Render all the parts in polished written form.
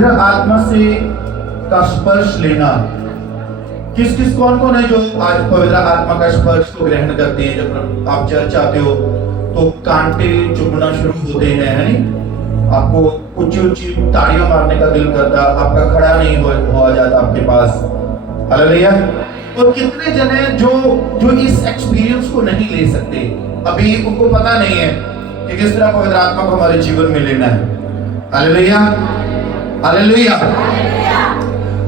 पवित्र आत्मा से का स्पर्श लेना, किस किस कौन कौन है जो आज पवित्र आत्मा का स्पर्श को ग्रहण करते हैं? जब आप चर्च आते हो तो कांटे चुभना शुरू होते हैं, है नहीं? आपको ऊंची ऊंची ताड़ियां मारने का दिल करता, आपका खड़ा नहीं हो जाता आपके पास। हालेलुया। और कितने जन हैं जो इस एक्सपीरियंस को नहीं ले सकते, अभी उनको पता नहीं है कि किस तरह पवित्र आत्मा को हमारे जीवन में लेना है। Hallelujah, hallelujah.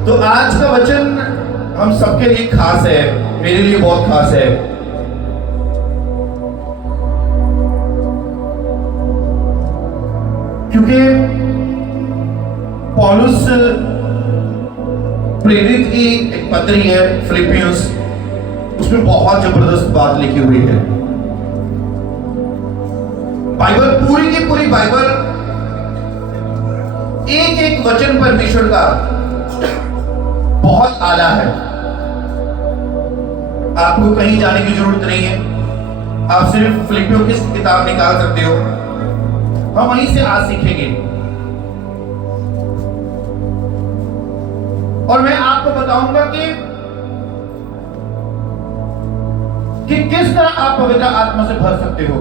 तो आज का वचन हम सबके लिए खास है, मेरे लिए बहुत खास है। क्योंकि पौलुस प्रेरित की एक पत्री है फिलिपियंस, उसमें बहुत जबरदस्त बात लिखी हुई है। बाइबल, पूरी की पूरी बाइबल, एक एक वचन परमेश्वर का बहुत आला है। आपको कहीं जाने की जरूरत नहीं है, आप सिर्फ फिलिपियों की किताब निकाल सकते हो, हम वहीं से आज सीखेंगे। और मैं आपको बताऊंगा कि किस तरह आप पवित्र आत्मा से भर सकते हो।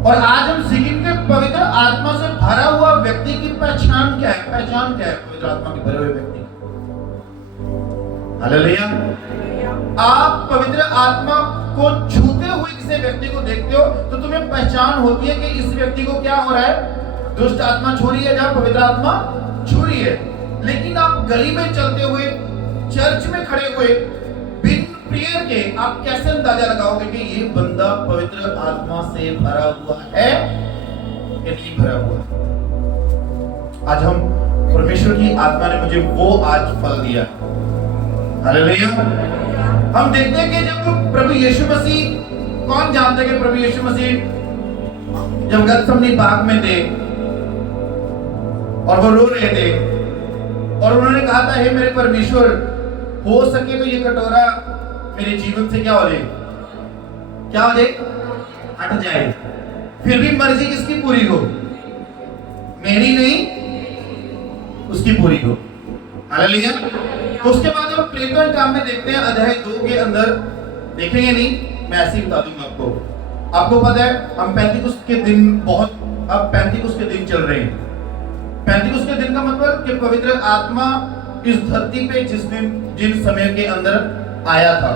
और आज हम सीखेंगे पवित्र आत्मा से भरा हुआ व्यक्ति की पहचान क्या है। पहचान क्या है पवित्र आत्मा के भरे हुए व्यक्ति? हालेलुया। आप पवित्र आत्मा को छूते हुए किसी व्यक्ति को देखते हो तो तुम्हें पहचान होती है कि इस व्यक्ति को क्या हो रहा है, दुष्ट आत्मा छू रही है या पवित्र आत्मा छू रही है। लेकिन आप गली में चलते हुए, चर्च में खड़े हुए, बिन प्रेयर के आप कैसे अंदाजा लगाओगे कि ये बंदा पवित्र आत्मा से भरा हुआ है कि नहीं भरा हुआ? आज हम, परमेश्वर की आत्मा ने मुझे वो आज फल दिया। हालेलुया। हम देखते हैं कि जब प्रभु यीशु मसीह, कौन जानते हैं कि प्रभु यीशु मसीह जब गतसमनी बाग में थे और वो रो रहे थे और उन्होंने कहा था, हे मेरे परमेश्वर, हो सके तो ये कटोरा मेरे जीवन से क्या हो जाए, क्या हो जाए, हट जाए, फिर भी मर्जी किसकी पूरी हो? मेरी नहीं, उसकी पूरी हो। हालेलुया। तो उसके बाद हम प्रेरितों काम में देखते हैं, अध्याय 2 के अंदर देखेंगे नहीं, मैं ऐसे ही बता दूंगा आपको। आपको पता है हम पेंतिकुस्त के दिन, बहुत अब पेंतिकुस्त के दिन चल रहे हैं। पेंतिकुस्त के दिन का मतलब कि पवित्र आत्मा इस धरती पे जिस दिन, जिन समय के अंदर आया था,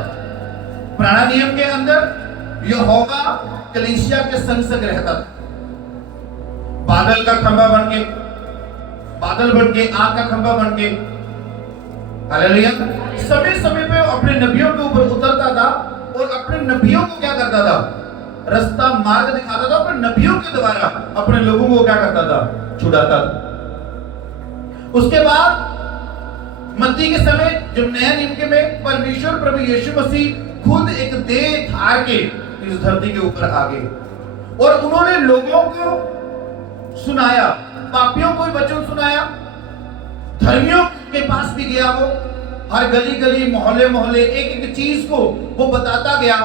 पुराने नियम के अंदर यहोवा कलीसिया के संग संग रहता था। बादल का खंभा बन के, बादल बन के, आग का खंभा बन के, हालेलुया, समय समय पे अपने नबियों के ऊपर उतरता था और अपने नबियों को क्या करता था, रास्ता मार्ग दिखाता था। अपने नबियों के द्वारा अपने लोगों को क्या करता था, छुड़ाता था। उसके बाद मत्ती के समय, जब नया नियम के में परमेश्वर प्रभु यीशु मसीह खुद एक देह धार के इस धरती के ऊपर आ गए और उन्होंने लोगों को सुनाया, पापियों को वचन सुनाया, धर्मियों के पास भी गया, वो हर गली गली, मोहल्ले मोहल्ले, एक एक चीज को वो बताता गया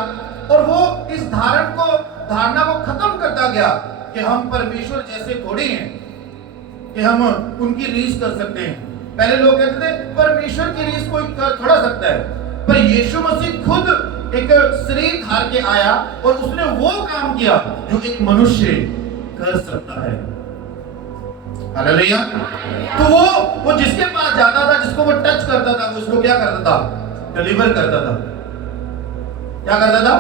और वो इस धारणा को खत्म करता गया कि हम परमेश्वर जैसे थोड़े हैं कि हम उनकी रीस कर सकते हैं। पहले लोग कहते थे परमेश्वर की रीस कोई कर थोड़ा सकता है, पर यीशु मसीह खुद एक शरीर धार के आया और उसने वो काम किया जो एक मनुष्य कर सकता है। हालेलुया। तो वो जिसके पास जाता था, जिसको वो टच करता था, उसको क्या करता था, डिलीवर करता था। क्या करता था,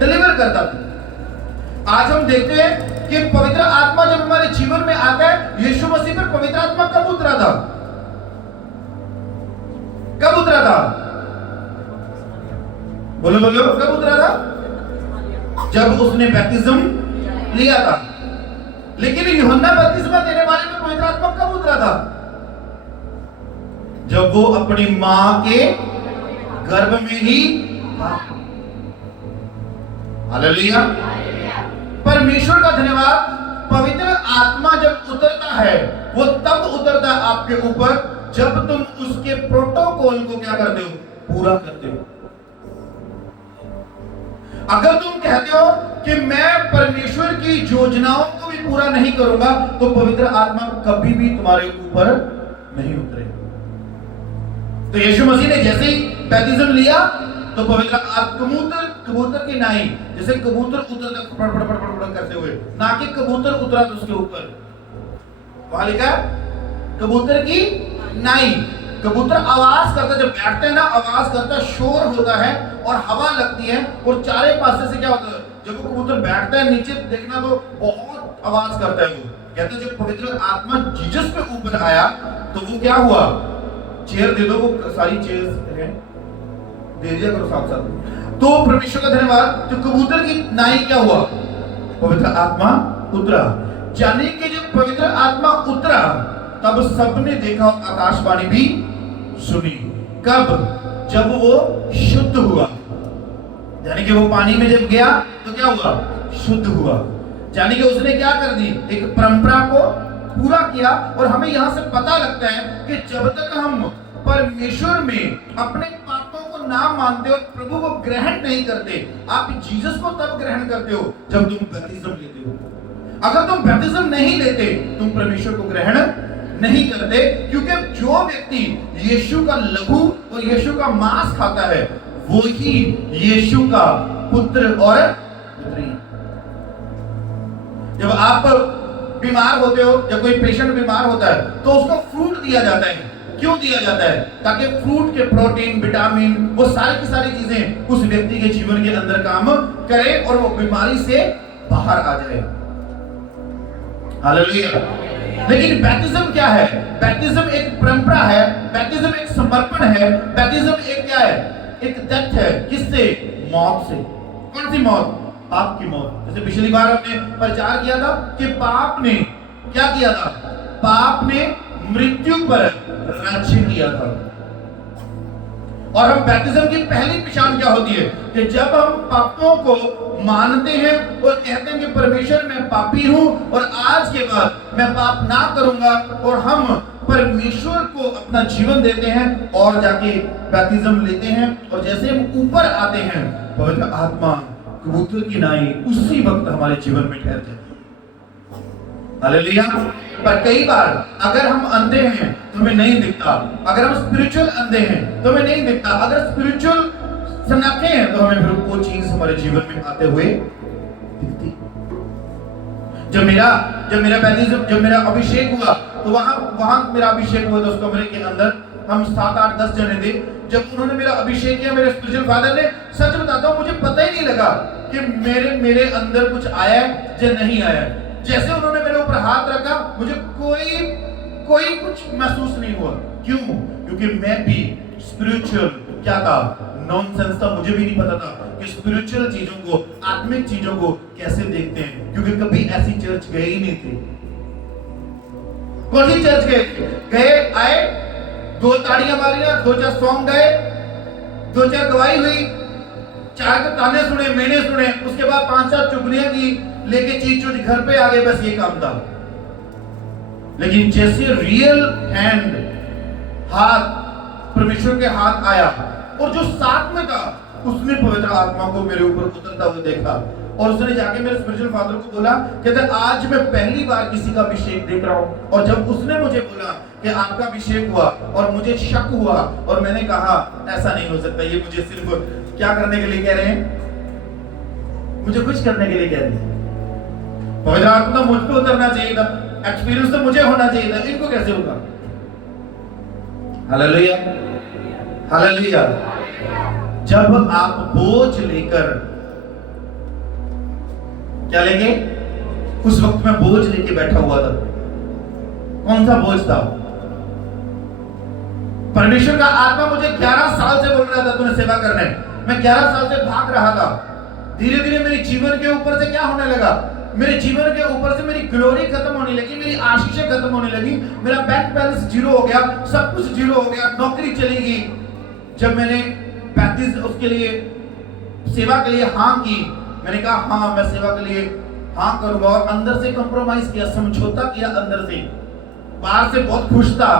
डिलीवर करता था। आज हम देखते हैं कि पवित्र आत्मा जब हमारे जीवन में आता है, यीशु मसीह पर पवित्र आत्मा कब उतरा था? कब उतरा था? बोलो बोलो, कब उतरा था? जब उसने बैप्टिज्म लिया था। लेकिन यूहन्ना बपतिस्मा देने वाले में पवित्र आत्मा कब उतरा था? जब वो अपनी मां के गर्भ में ही था। हालेलुया। परमेश्वर का धन्यवाद। पवित्र आत्मा जब उतरता है, वो तब उतरता है आपके ऊपर जब तुम उसके प्रोटोकॉल को क्या करते हो, पूरा करते हो। अगर तुम कहते हो कि मैं परमेश्वर की योजनाओं को भी पूरा नहीं करूंगा तो पवित्र आत्मा कभी भी तुम्हारे ऊपर नहीं उतरेगा। तो यीशु मसीह ने जैसे ही बैप्टिज्म लिया तो पवित्र कबूतर की नाई, जैसे कबूतर उतरता फड़फड़ करते हुए, ना कि कबूतर उतरा तो उसके ऊपर, वहां लिखा कबूतर की नाई। कबूतर आवाज करता, जब बैठते हैं ना आवाज करता, शोर होता है और हवा लगती है और चारे पासे से क्या होता है, जब वो कबूतर बैठता है नीचे देखना तो बहुत आवाज करता है। वो कहते हैं जब पवित्र आत्मा जीसस पे ऊपर आया तो वो क्या हुआ, चेयर दे दो, वो सारी चेयर्स हैं दे दिया करो साथ साथ। तो परमेश्वर का धन्यवाद, जो कबूतर की नाई क्या हुआ, पवित्र आत्मा उतरा। जाने के जब पवित्र आत्मा उतरा तब सबने देखा, आकाशवाणी भी सुनी। कब, जब वो शुद्ध हुआ, यानी कि वो पानी में जब गया तो क्या हुआ, शुद्ध हुआ। यानी कि उसने क्या कर दी, एक परंपरा को पूरा किया। और हमें यहां से पता लगता है कि जब तक हम परमेश्वर में अपने पापों को ना मानते और प्रभु को ग्रहण नहीं करते, आप जीसस को तब ग्रहण करते हो जब तुम बैप्टिज्म लेते हो। अगर तुम बैप्टिज्म नहीं लेते तुम परमेश्वर को ग्रहण नहीं करते, क्योंकि जो व्यक्ति यीशु का लहू और यीशु का मांस खाता है वो ही यीशु का पुत्र और पुत्री। जब आप बीमार होते हो, जब कोई पेशेंट बीमार होता है तो उसको फ्रूट दिया जाता है। क्यों दिया जाता है, ताकि फ्रूट के प्रोटीन, विटामिन, वो सारी की सारी चीजें उस व्यक्ति के जीवन के अंदर काम करे और वो बीमारी से बाहर आ जाए। हालेलुया। लेकिन बैप्टिज्म क्या है, बैप्टिज्म एक परंपरा है, बैप्टिज्म एक समर्पण है, बैप्टिज्म एक क्या है, एक डेथ है। किससे, मौत से। कौन सी मौत, पाप की मौत। जैसे पिछली बार हमने प्रचार किया था कि पाप ने क्या किया था, पाप ने मृत्यु पर राज्य किया था। और हम बैप्टिज्म की पहली पहचान क्या होती है कि जब हम पापों को मानते हैं और कहते हैं कि परमेश्वर मैं पापी हूं और आज के बाद मैं पाप ना करूंगा, और हम परमेश्वर को अपना जीवन देते हैं और जाके बैप्टिज्म लेते हैं। और जैसे हम ऊपर आते हैं पवित्र आत्मा कबूतर की नाई उसी वक्त हमारे जीवन में ठहरते हैं। हालेलुया। पर कई बार अगर हम अंधे हैं तो हमें नहीं दिखता, अगर हम स्पिरिचुअल अंधे हैं तो हमें नहीं दिखता, अगर स्पिरिचुअल सनाखे हैं तो हमें फिर वो चीज हमारे जीवन में आते हुए दिखती। जब मेरा बैप्टिज्म, जब मेरा अभिषेक हुआ तो वहां मेरा अभिषेक हुआ था, उस कमरे के अंदर हम 7, 8, 10 जने थे। जब उन्होंने मेरा अभिषेक किया, मेरे स्पिरिचुअल फादर ने, सच बताता हूं मुझे पता ही नहीं लगा कि मेरे अंदर कुछ आया है या नहीं आया है। जैसे उन्होंने मेरे ऊपर हाथ रखा मुझे कोई कुछ महसूस नहीं हुआ। क्यों? क्योंकि मैं भी स्पिरिचुअल क्या था, नॉनसेंस था। मुझे भी नहीं पता था कि स्पिरिचुअल चीजों को, आत्मिक चीजों को कैसे देखते हैं, क्योंकि कभी ऐसी चर्च गए ही नहीं थे। कौन सी चर्च गए आए, 2 ताड़ियां मारियां, 2-4 सॉन्ग गए, 2-4 गवाही हुई, 4 ताने सुने, मैंने सुने, उसके बाद 5-7 चुगलियां की, लेके चीज घर पे आ गए, बस ये काम था। लेकिन जैसे रियल हैंड, हाथ, परमेश्वर के हाथ आया और जो साथ में था उसने पवित्र आत्मा को मेरे ऊपर उतरता हुआ देखा और उसने जाके मेरे स्पिरिचुअल फादर को बोला, कहते आज मैं पहली बार किसी का अभिषेक देख रहा हूं। और जब उसने मुझे बोला कि आपका अभिषेक हुआ और मुझे शक हुआ, और मैंने कहा ऐसा नहीं हो सकता, ये मुझे सिर्फ क्या करने के लिए कह रहे हैं, मुझे कुछ करने के लिए कह रहे हैं। पवित्र आत्मा मुझ पे उतरना चाहिए था, एक्सपीरियंस तो मुझे होना चाहिए था, इनको कैसे होगा। Hallelujah, hallelujah. जब आप बोझ लेकर, क्या लेंगे, उस वक्त मैं बोझ लेके बैठा हुआ था। कौन सा बोझ था? परमेश्वर का आत्मा मुझे 11 साल से बोल रहा था तूने सेवा करना है। मैं 11 साल से भाग रहा था। धीरे धीरे मेरे जीवन के ऊपर से क्या होने लगा, मेरे जीवन के ऊपर से मेरी ग्लोरी खत्म होने लगी, मेरी आशीषें खत्म होने लगी, मेरा बैंक बैलेंस जीरो हो गया, सब कुछ जीरो हो गया, नौकरी चली गई। जब मैंने 35 उसके लिए सेवा के लिए हाँ की, मैंने कहा हाँ मैं सेवा के लिए हाँ करूंगा, और अंदर से कंप्रोमाइज किया, समझौता किया अंदर से। बाहर से बहुत खुश था,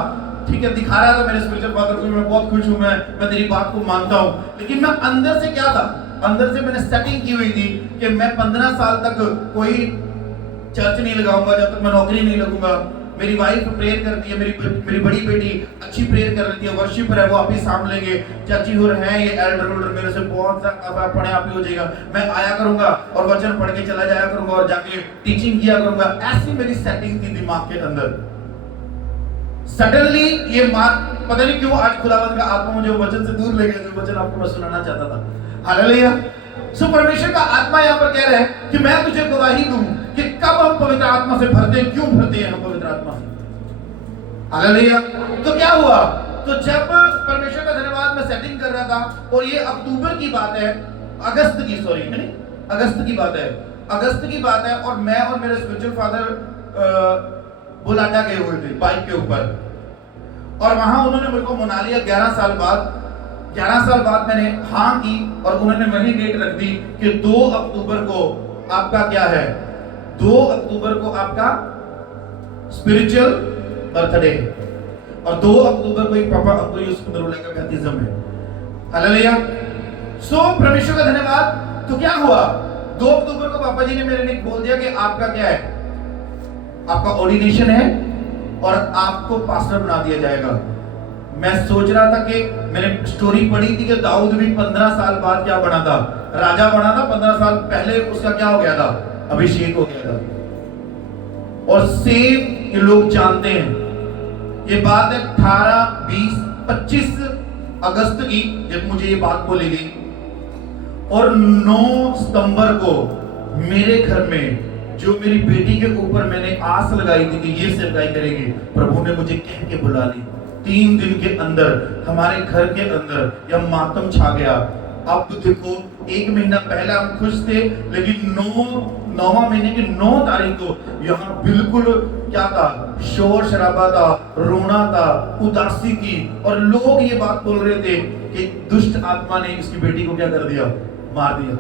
ठीक है, दिखा रहा था मेरे स्पिरिचुअल फादर को मैं बहुत खुश हूं, मैं तेरी बात को मानता हूं, लेकिन मैं अंदर से क्या था, अंदर से मैंने सेटिंग की हुई थी कि मैं 15 साल तक कोई चर्च नहीं लगाऊंगा, जब तक मैं नौकरी नहीं लगूंगा। मेरी वाइफ प्रेयर करती है, मेरी बड़ी बेटी अच्छी प्रेयर कर लेती है, वर्शिपर है, वो आप ही सामने लेंगे। चाची हो रहे हैं, ये एल्डर उल्डर मेरे से बहुत सा अपने आप ही हो जाएगा। मैं आया करूंगा और वचन पढ़ के चला जाया करूंगा और जाके टीचिंग किया करूंगा। ऐसी मेरी सेटिंग थी दिमाग के अंदर। सडनली ये पता नहीं क्यों आज खुदावंद का आत्मा मुझे वचन से दूर ले गया, जो वचन आपको मैं सुनाना चाहता था। हालेलुया। सो परमेश्वर का आत्मा यहाँ पर कह रहा है कि मैं तुझे गवाही दूं कि कब हम पवित्र आत्मा से भरते हैं, क्यों भरते हैं हम पवित्र आत्मा से। हालेलुया। तो क्या हुआ, तो जब परमेश्वर का धन्यवाद मैं सेटिंग कर रहा था, और ये अक्टूबर की बात है, अगस्त की बात है, और मैं और मेरे स्पिरिचुअल फादर बुलाडा गए हुए थे बाइक के ऊपर, और वहां उन्होंने मेरे को मना लिया 11 साल बाद मैंने हाँ की, और उन्होंने वही डेट रख दी कि 2 अक्टूबर को आपका क्या है, 2 अक्टूबर को आपका स्पिरिचुअल बर्थडे, और 2 अक्टूबर को ही पापा अब्दुल यूसुफ नरूला का बैप्टिज्म है। हालेलुया। सो परमेश्वर का धन्यवाद। तो क्या हुआ, 2 अक्टूबर को पापा जी ने मेरे लिए बोल दिया कि आपका क्या है, आपका ऑर्डिनेशन है और आपको पास्टर बना दिया जाएगा। मैं सोच रहा था कि मैंने स्टोरी पढ़ी थी कि दाऊद भी 15 साल बाद क्या बना था, राजा बना था। 15 साल पहले उसका क्या हो गया था, अभिषेक हो गया था। और सेम ये लोग जानते हैं, ये बात है 18, 20, 25 अगस्त की जब मुझे ये बात बोली गई, और 9 सितंबर को मेरे घर में जो मेरी बेटी के ऊपर मैंने आस लगाई थी कि ये सेवकाई करेगी, प्रभु ने मुझे कह के बुला ली। 3 दिन के अंदर हमारे घर के अंदर यह मातम छा गया। अब देखो 1 महीना पहले हम खुश थे, लेकिन 9वां महीने की 9 तारीख को यहाँ बिल्कुल क्या था, शोर शराबा था, रोना था, उदासी थी, और लोग ये बात बोल रहे थे कि दुष्ट आत्मा ने इसकी बेटी को क्या कर दिया, मार दिया।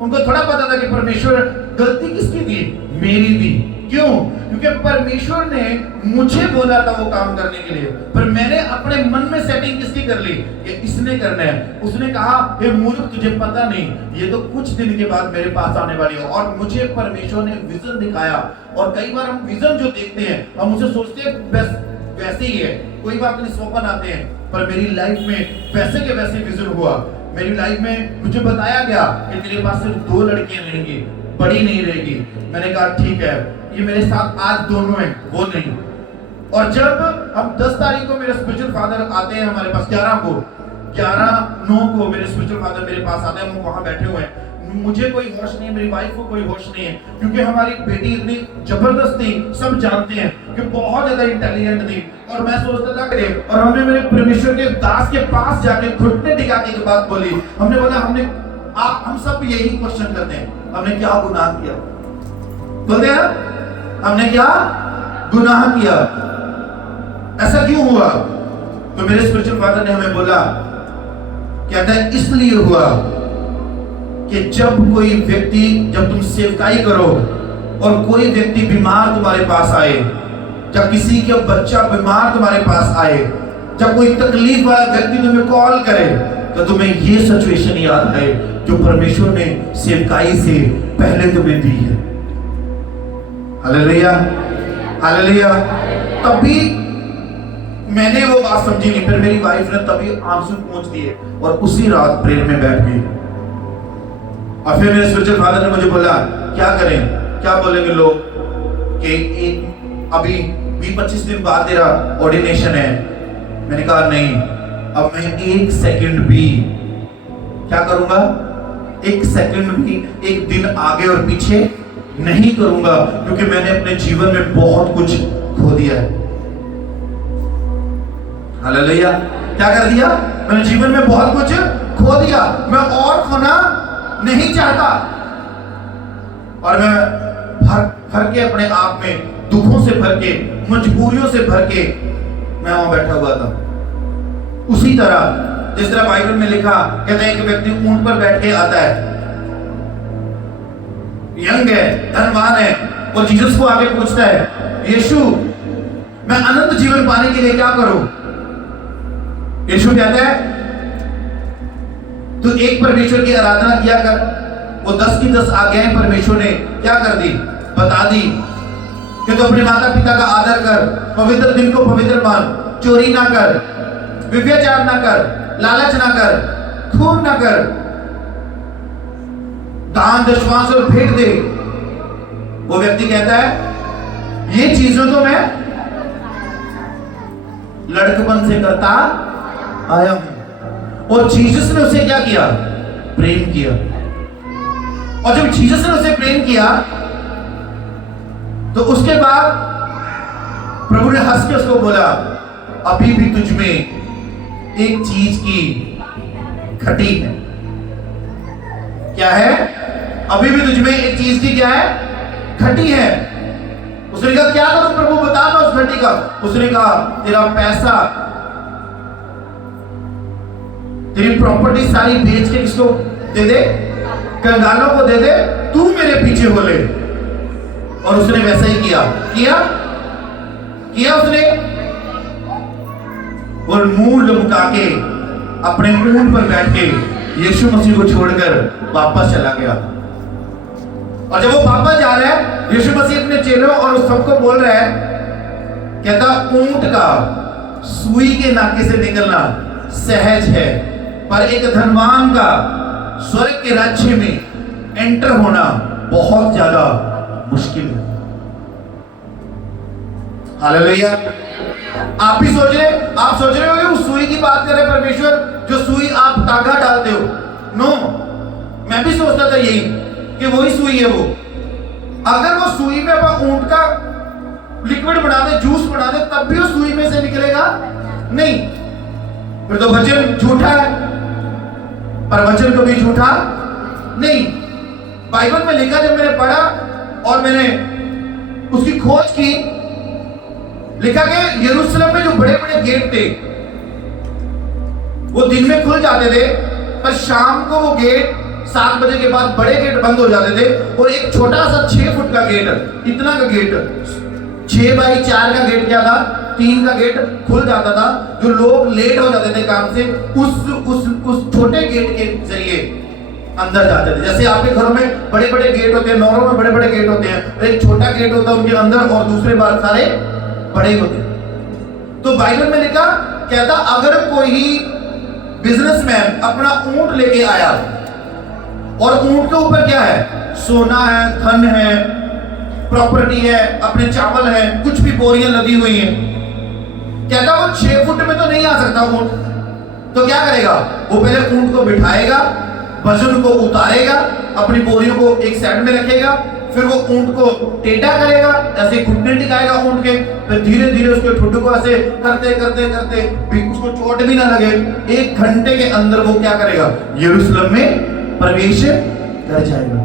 उनको थोड़ा पता था कि परमेश्वर, गलती किसकी थी, मेरी थी। क्यों? क्योंकि परमेश्वर ने मुझे बोला था वो काम करने के लिए, पर मैंने अपने मन में सेटिंग किसकी कर ली कि इसने करना है। उसने कहा, हे मूर्ख, तुझे पता नहीं, ये तो कुछ दिन के बाद मेरे पास आने वाली है। और मुझे परमेश्वर ने विजन दिखाया, और कई बार हम विजन जो देखते हैं हम उसे सोचते हैं वैसे ही है, कोई बात नहीं, स्वप्न आते हैं, पर मेरी लाइफ में वैसे के वैसे विजन हुआ। मेरी लाइफ में मुझे बताया गया कि तेरे पास सिर्फ 2 लड़कियां रहेंगी, बड़ी नहीं रहेगी। मैंने कहा ठीक है, ये मेरे साथ आज दोनों हैं, वो नहीं। और जब हम 10 तारीख को मेरे स्पिरिचुअल फादर आते हैं हमारे पास, 11/9 को मेरे स्पिरिचुअल फादर मेरे पास आते हैं, हम वहां बैठे हुए हैं। मुझे कोई होश नहीं, मेरी वाइफ को कोई होश नहीं है, क्योंकि हमारी बेटी इतनी जबरदस्त थी, सब जानते हैं कि बहुत ज्यादा इंटेलिजेंट थी। और मैं सोचता था कि, और हमने मेरे परमेश्वर के दास के पास जाके घुटने टिका के बात बोली। हमने बोला, हम सब यही क्वेश्चन करते हैं, हमने क्या गुनाह किया, बोलते हैं हमने क्या गुनाह किया, ऐसा क्यों हुआ? तो मेरे स्पिरिचुअल फादर ने हमें बोला, कहता है इसलिए हुआ कि जब तुम सेवकाई करो और कोई व्यक्ति बीमार तुम्हारे पास आए, जब किसी का बच्चा बीमार तुम्हारे पास आए, जब कोई तकलीफ वाला व्यक्ति तुम्हें कॉल करे, तो तुम्हें ये सिचुएशन याद है जो परमेश्वर ने सेवकाई से पहले तुम्हें दी है। Hallelujah, hallelujah. तभी मैंने वो बात समझी नहीं, फिर मेरी वाइफ ने तभी आंसू पोंछ दिए और उसी रात प्रेयर में बैठ गई। और फिर मेरे स्पिरिचुअल फादर ने मुझे बोला, क्या करें, क्या बोलेंगे लोग कि अभी 20-25 दिन बाद तेरा ऑर्डिनेशन है। मैंने कहा नहीं, अब मैं 1 सेकंड भी क्या करूंगा, 1 सेकंड भी, 1 दिन आगे और पीछे नहीं करूंगा, क्योंकि मैंने अपने जीवन में बहुत कुछ खो दिया है। हालेलुया। क्या कर दिया? मैंने जीवन में बहुत कुछ खो दिया, मैं और खोना नहीं चाहता। और मैं भर के अपने आप में दुखों से भर के, मजबूरियों से भर के मैं वहां बैठा हुआ था। उसी तरह जिस तरह बाइबल में लिखा, कहते हैं कि व्यक्ति ऊंट पर बैठ के आता है, यंग है, धनवान है, और जीसस को आगे पूछता है, यीशु मैं अनंत जीवन पाने के लिए क्या करूं? यीशु कहता है, तू एक परमेश्वर की आराधना किया कर। वो 10 की 10 आज्ञाएं परमेश्वर ने क्या कर दी, बता दी कि तू अपने माता पिता का आदर कर, पवित्र दिन को पवित्र मान, चोरी ना कर, व्यभिचार ना कर, लालच ना कर, खून ना कर, दान दशवांश और भेंट दे। वो व्यक्ति कहता है ये चीजों तो मैं लड़कपन से करता आया हूं। और जीसस ने उसे क्या किया? प्रेम किया। और जब जीसस ने उसे प्रेम किया तो उसके बाद प्रभु ने हंस के उसको बोला, अभी भी तुझ में एक चीज की घटी है। क्या है? अभी भी तुझ में एक चीज की क्या है? घटी है। उसने कहा क्या करूं प्रभु, बता दो उस घटी का। उसने कहा तेरा पैसा, तेरी प्रॉपर्टी सारी बेच के किसको दे दे? कंगालों को दे दे, तू मेरे पीछे हो ले। और उसने वैसा ही किया उसने। और मुंह लुका के अपने ऊंट पर बैठ के यीशु मसीह को छोड़कर वापस चला गया। और जब वो वापस जा रहा है, यीशु मसीह अपने चेलों और उस सबको बोल रहा है, कहता ऊंट का सुई के नाके से निकलना सहज है, पर एक धनवान का स्वर्ग के राज्य में एंटर होना बहुत ज्यादा मुश्किल है। हालेलुया। आप सोच रहे हो उस सुई की बात कर रहे परमेश्वर, जो सुई आप तागा डालते हो। नो, मैं भी सोचता था यही कि वही सुई है वो। अगर वो सुई में आप ऊंट का लिक्विड बना दे, जूस बना दे, तब भी वो सुई में से निकलेगा नहीं। फिर तो वचन झूठा है। पर वचन कभी झूठा नहीं। बाइबल में लिखा, जब मैंने पढ़ा और मैंने उसकी खोज की, लिखा कि यरूशलेम में जो बड़े बड़े गेट थे वो दिन में खुल जाते थे, पर शाम को वो गेट 7 बजे के बाद बड़े गेट बंद हो जाते थे। और एक छोटा सा 6 फुट का गेट, इतना का गेट, 6 बाई 4 का गेट क्या था, 3 का गेट खुल जाता था। जो लोग लेट हो जाते थे काम से, उस छोटे गेट के जरिए अंदर जाते थे। जैसे आपके घरों में बड़े बड़े गेट होते हैं, नौरों में बड़े बड़े गेट होते हैं, एक छोटा गेट होता है उनके अंदर और दूसरे बार सारे बड़े होते हैं। तो बाइबल में लिखा, कहता अगर कोई बिजनेसमैन अपना ऊंट लेके आया और ऊंट के ऊपर क्या है, सोना है, धन है, प्रॉपर्टी है, अपने चावल है, कुछ भी बोरियां लदी हुई हैं, कहता वो 6 फुट में तो नहीं आ सकता ऊंट। तो क्या करेगा? वो पहले ऊंट को बिठाएगा, वजन को उतारेगा, अपनी बोरियों को एक साइड में रखेगा, फिर वो ऊंट को टेढ़ा करेगा, ऐसे घुटने टिकाएगा ऊंट के, फिर धीरे धीरे उसके ठुड्डू को ऐसे करते करते करते भी उसको चोट भी ना लगे, 1 घंटे के अंदर वो क्या करेगा? यरूशलेम में प्रवेश कर जाएगा।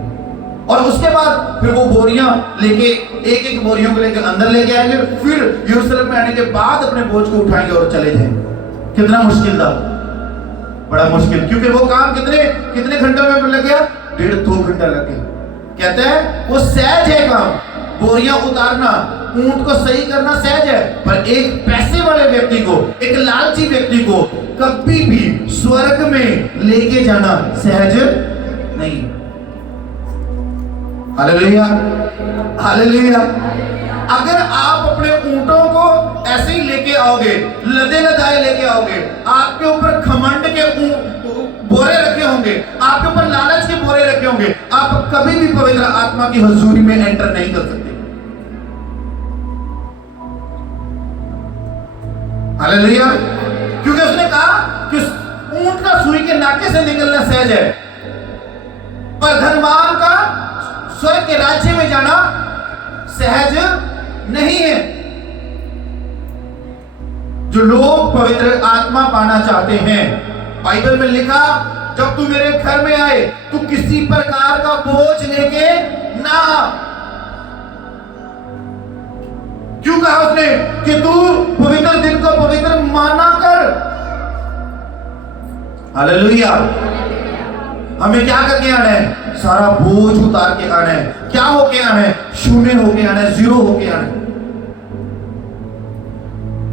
और उसके बाद फिर वो बोरियां लेके, एक एक बोरियों को लेकर अंदर लेके आएंगे, फिर यरूशलेम में आने के बाद अपने बोझ को उठाएंगे और चले जाएंगे। कितना मुश्किल था, बड़ा मुश्किल। क्योंकि वो काम कितने घंटों में लग गया? 1.5-2 घंटा लग गया। कहते हैं वो सहज है काम, बोरियां उतारना, ऊंट को सही करना सहज है, पर एक पैसे वाले व्यक्ति को, एक लालची व्यक्ति को कभी भी स्वर्ग में लेके जाना सहज नहीं। Hallelujah, hallelujah. अगर आप अपने ऊंटों को ऐसे ही लेके आओगे, लदे लदाए लेके आओगे, आपके ऊपर घमंड के बोरे रखे होंगे, आपके ऊपर लालच के बोरे रखे होंगे, आप कभी भी पवित्र आत्मा की हुजूरी में एंटर नहीं कर सकते। हालेलुया। क्योंकि उसने कहा कि ऊंट का सुई के नाके से निकलना सहज है, पर धनवान का स्वर्ग के राज्य में जाना सहज नहीं है। जो लोग पवित्र आत्मा पाना चाहते हैं, बाइबल में लिखा, जब तू मेरे घर में आए तू किसी प्रकार का बोझ लेके ना। क्यों कहा उसने कि तू पवित्र दिन को पवित्र माना कर। हालेलुया। हमें क्या करके आना है? सारा बोझ उतार के आना है। क्या होके आना है? शून्य होके आना है, जीरो होके आना है।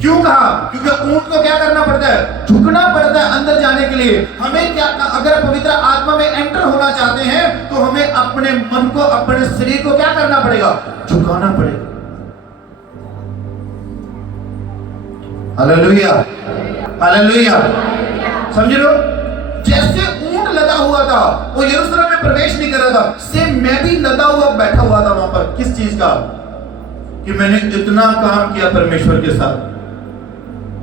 क्यों कहा? क्योंकि ऊंट को क्या करना पड़ता है? झुकना पड़ता है अंदर जाने के लिए। हमें क्या, अगर पवित्र आत्मा में एंटर होना चाहते हैं तो हमें अपने मन को, अपने शरीर को क्या करना पड़ेगा? झुकाना पड़ेगा। Hallelujah, hallelujah. समझ लो, जैसे ऊंट लदा हुआ था, वो यरूशलेम में प्रवेश नहीं कर रहा था, सेम मैं भी लदा हुआ बैठा हुआ था वहां पर। किस चीज का? कि मैंने इतना काम किया परमेश्वर के साथ,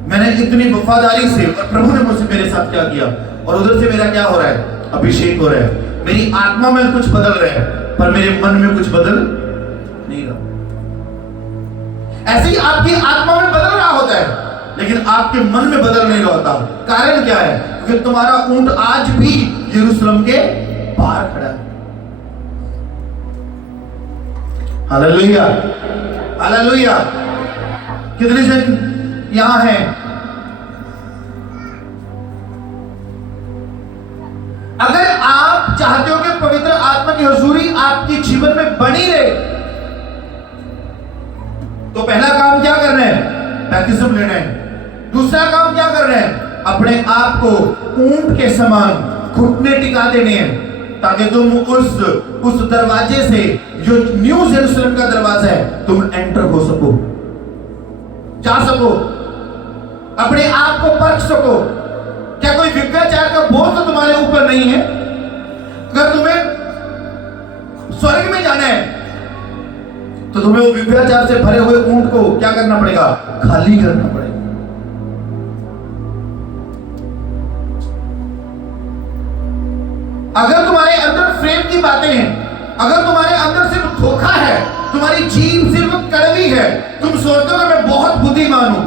मैंने इतनी वफादारी से, और प्रभु ने मुझसे मेरे साथ क्या किया, और उधर से मेरा क्या हो रहा है? अभिषेक हो रहा है, मेरी आत्मा में कुछ बदल रहा है, पर मेरे मन में कुछ बदल नहीं रहा। ऐसे ही आपकी आत्मा में बदल रहा होता है, लेकिन आपके मन में बदल नहीं रहा होता। कारण क्या है? क्योंकि तुम्हारा ऊंट आज भी यरूशलेम के बाहर खड़ा है। Hallelujah, hallelujah. कितने जन यहां हैं? अगर आप चाहते हो कि पवित्र आत्मा की हुजूरी आपके जीवन में बनी रहे, तो पहला काम क्या करना है? बैप्टिज्म लेना है। दूसरा काम क्या करना है? अपने आप को ऊंट के समान घुटने टिका देने हैं, ताकि तुम उस दरवाजे से, जो न्यू यरूशलेम का दरवाजा है, तुम एंटर हो सको, जा सको, अपने आप को परख सको। क्या कोई विग्रहाचार का बोझ तो तुम्हारे ऊपर नहीं है? अगर तुम्हें स्वर्ग में जाना है, तो तुम्हें वो विग्रहाचार से भरे हुए ऊंट को क्या करना पड़ेगा? खाली करना पड़ेगा। अगर तुम्हारे अंदर प्रेम की बातें हैं, अगर तुम्हारे अंदर सिर्फ धोखा है, तुम्हारी जीभ सिर्फ कड़वी है, तुम सोचते हो मैं बहुत बुद्धिमान हूं,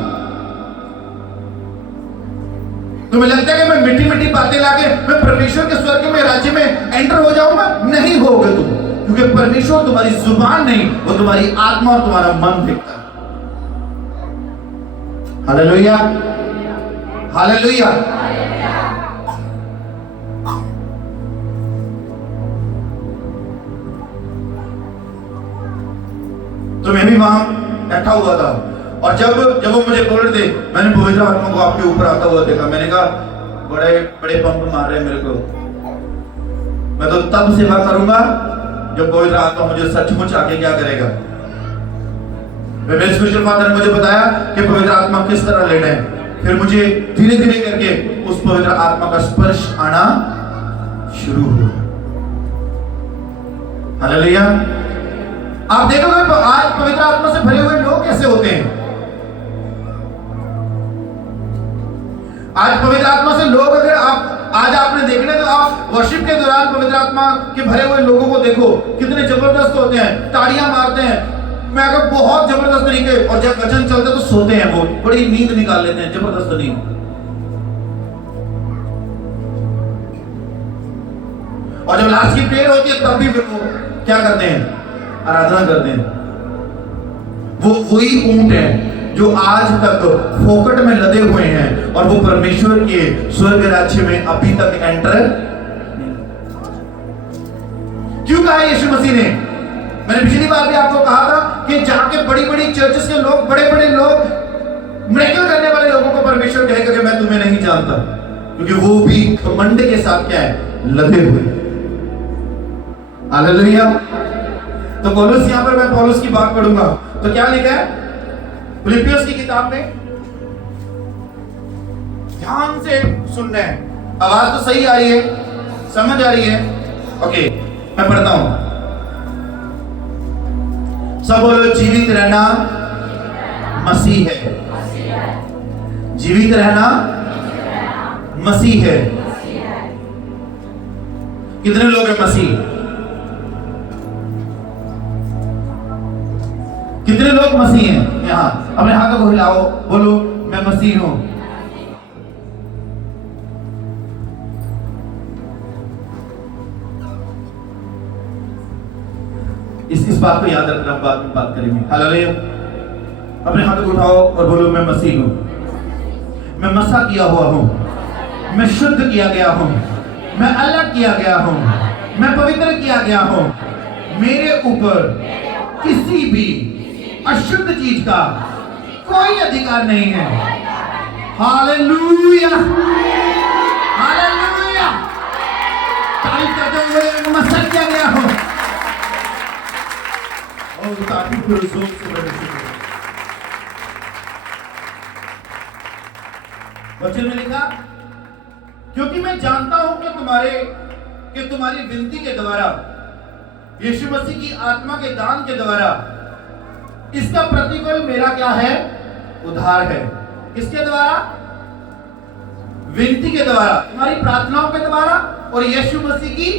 तुम्हें लगता है कि मैं मीठी मीठी बातें लाके मैं परमेश्वर के स्वर्ग में राज्य में एंटर हो जाऊंगा, नहीं होगे तुम। क्योंकि परमेश्वर तुम्हारी जुबान नहीं, वो तुम्हारी आत्मा और तुम्हारा मन देखता है। Hallelujah, hallelujah. तो मैं भी वहां बैठा हुआ था, और जब वो मुझे बोल रहे थे, मैंने पवित्र आत्मा को आपके ऊपर आता हुआ देखा। मैंने कहा बड़े बड़े पंप मार रहे हैं मेरे को, मैं तो तब सेवा करूंगा जब पवित्र आत्मा मुझे सचमुच आके क्या करेगा। मेरे स्पिरिचुअल फादर ने मुझे बताया कि पवित्र आत्मा किस तरह लेना है। फिर मुझे धीरे धीरे करके उस पवित्र आत्मा का स्पर्श आना शुरू हुआ। हालेलुया। आप देखोगे आज पवित्र आत्मा से भरे हुए लोग कैसे होते हैं। आज पवित्र आत्मा से लोग, अगर आप आज आपने देखना, तो आप वर्शिप के दौरान पवित्र आत्मा के भरे हुए लोगों को देखो, कितने जबरदस्त होते हैं, ताड़ियां मारते हैं, मैं अगर बहुत जबरदस्त तरीके, और जब वचन चलता है तो सोते हैं, वो बड़ी नींद निकाल लेते हैं, जबरदस्त नींद। और जब लास्ट की प्रेयर होती है तब भी फिर वो क्या करते हैं? आराधना करते हैं। वो वही ऊंट है जो आज तक फोकट में लदे हुए हैं, और वो परमेश्वर के स्वर्ग राज्य में अभी तक एंटर नहीं। क्यों कहा यीशु मसीह ने? मैंने पिछली बार भी आपको कहा था कि जाके बड़ी बड़ी चर्चेस के लोग, बड़े बड़े लोग, मिरेकल करने वाले लोगों को परमेश्वर कहेगा कि मैं तुम्हें नहीं जानता, क्योंकि वो भी घमंड के साथ क्या है? लदे हुए। हालेलुया। तो पौलुस, यहां पर मैं पौलुस की बात पढ़ूंगा, तो क्या लिखा है फिलिपियोस की किताब में? ध्यान से सुनना है। आवाज तो सही आ रही है, समझ आ रही है? ओके, मैं पढ़ता हूं। सब बोलो, जीवित रहना मसीह है। जीवित रहना मसीह है। कितने लोग हैं मसीह? कितने लोग मसीह हैं यहां? अपने हाथों को हिलाओ, बोलो मैं मसीह हूं। इस बात को याद रखना, बाद में बात करेंगे। हालेलुया। अपने हाथों को उठाओ और बोलो मैं मसीह हूं, मैं मसा किया हुआ हूं, मैं शुद्ध किया गया हूं, मैं अलग किया गया हूं, मैं पवित्र किया गया हूं। मेरे ऊपर किसी भी अशुद्ध चीज का कोई अधिकार नहीं है। Hallelujah, hallelujah. तारीफ करते हुए मसा किया गया हूं। उस तारीफ को जोर से बजाइए। वचन में लिखा, क्योंकि मैं जानता हूं कि तुम्हारी विनती के द्वारा, यीशु मसीह की आत्मा के दान के द्वारा, इसका प्रतिफल मेरा क्या है? उद्धार है। किसके द्वारा? विनती के द्वारा, तुम्हारी प्रार्थनाओं के द्वारा और यीशु मसीह की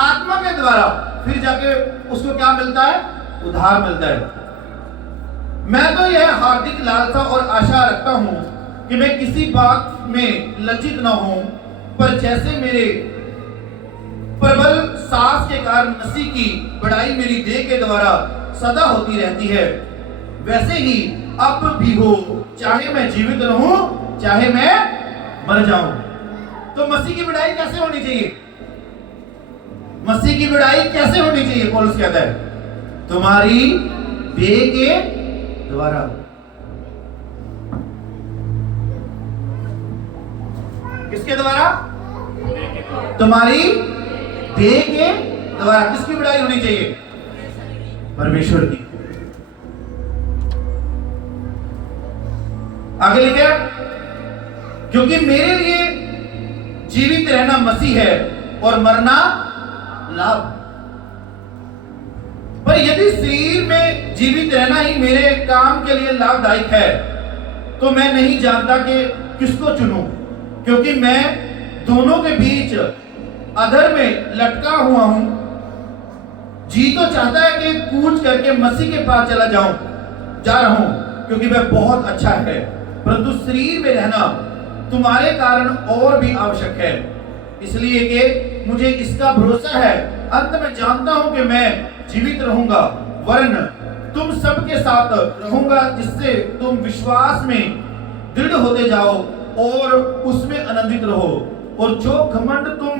आत्मा के द्वारा, फिर जाके उसको क्या मिलता है? उद्धार मिलता है। मैं तो यह हार्दिक लालसा और आशा रखता हूं कि मैं किसी बात में लज्जित न हूं, पर जैसे मेरे प्रबल साहस के कारण मसीह की बड़ाई मेरी देह के द्वारा सदा होती रहती है, वैसे ही अब भी हो, चाहे मैं जीवित रहूं चाहे मैं मर जाऊं। तो मसीह की बड़ाई कैसे होनी चाहिए? मसीह की बड़ाई कैसे होनी चाहिए? पौलुस कहता है, तुम्हारी देह के द्वारा। किसके द्वारा? तुम्हारी देह के द्वारा। किसकी बड़ाई होनी चाहिए? परमेश्वर की। आगे लिखे, क्योंकि मेरे लिए जीवित रहना मसीह है और मरना लाभ। पर यदि शरीर में जीवित रहना ही मेरे काम के लिए लाभदायक है, तो मैं नहीं जानता कि किसको चुनूं, क्योंकि मैं दोनों के बीच अधर में लटका हुआ हूं। जी तो चाहता है कि कूच करके मसीह के पास चला जा रहा हूं, क्योंकि वह बहुत अच्छा है, परंतु शरीर में रहना तुम्हारे कारण और भी आवश्यक है, इसलिए कि मुझे इसका भरोसा है, अंत में जानता हूं कि मैं जीवित रहूंगा, वरन तुम सबके साथ रहूंगा, जिससे तुम विश्वास में दृढ़ होते जाओ और उसमें आनंदित रहो। और जो घमंड तुम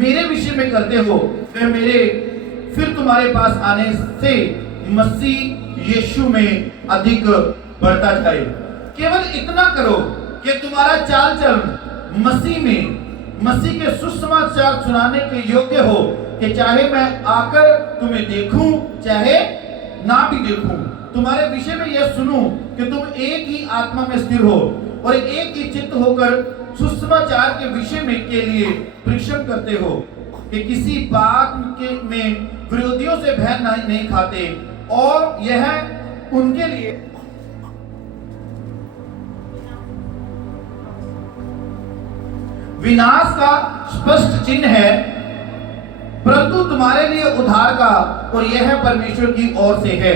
मेरे विषय में करते हो, वह मेरे फिर तुम्हारे पास आने से मसीह यीशु में अधिक बढ़ता जाए। केवल इतना करो कि तुम्हारा चाल चलन मसीह के सुसमाचार सुनाने के योग्य हो, कि चाहे मैं आकर तुम्हें देखूं चाहे ना भी देखूं, तुम्हारे विषय में यह सुनूं कि तुम एक ही आत्मा में स्थिर हो और एक ही चित्त होकर सुसमाचार के विषय में के लिए परिश्रम करते हो, कि किसी बात में विरोधियों से भय नहीं खाते, और यह उनके लिए विनाश का स्पष्ट चिन्ह है, परंतु तुम्हारे लिए उद्धार का, और यह परमेश्वर की ओर से है।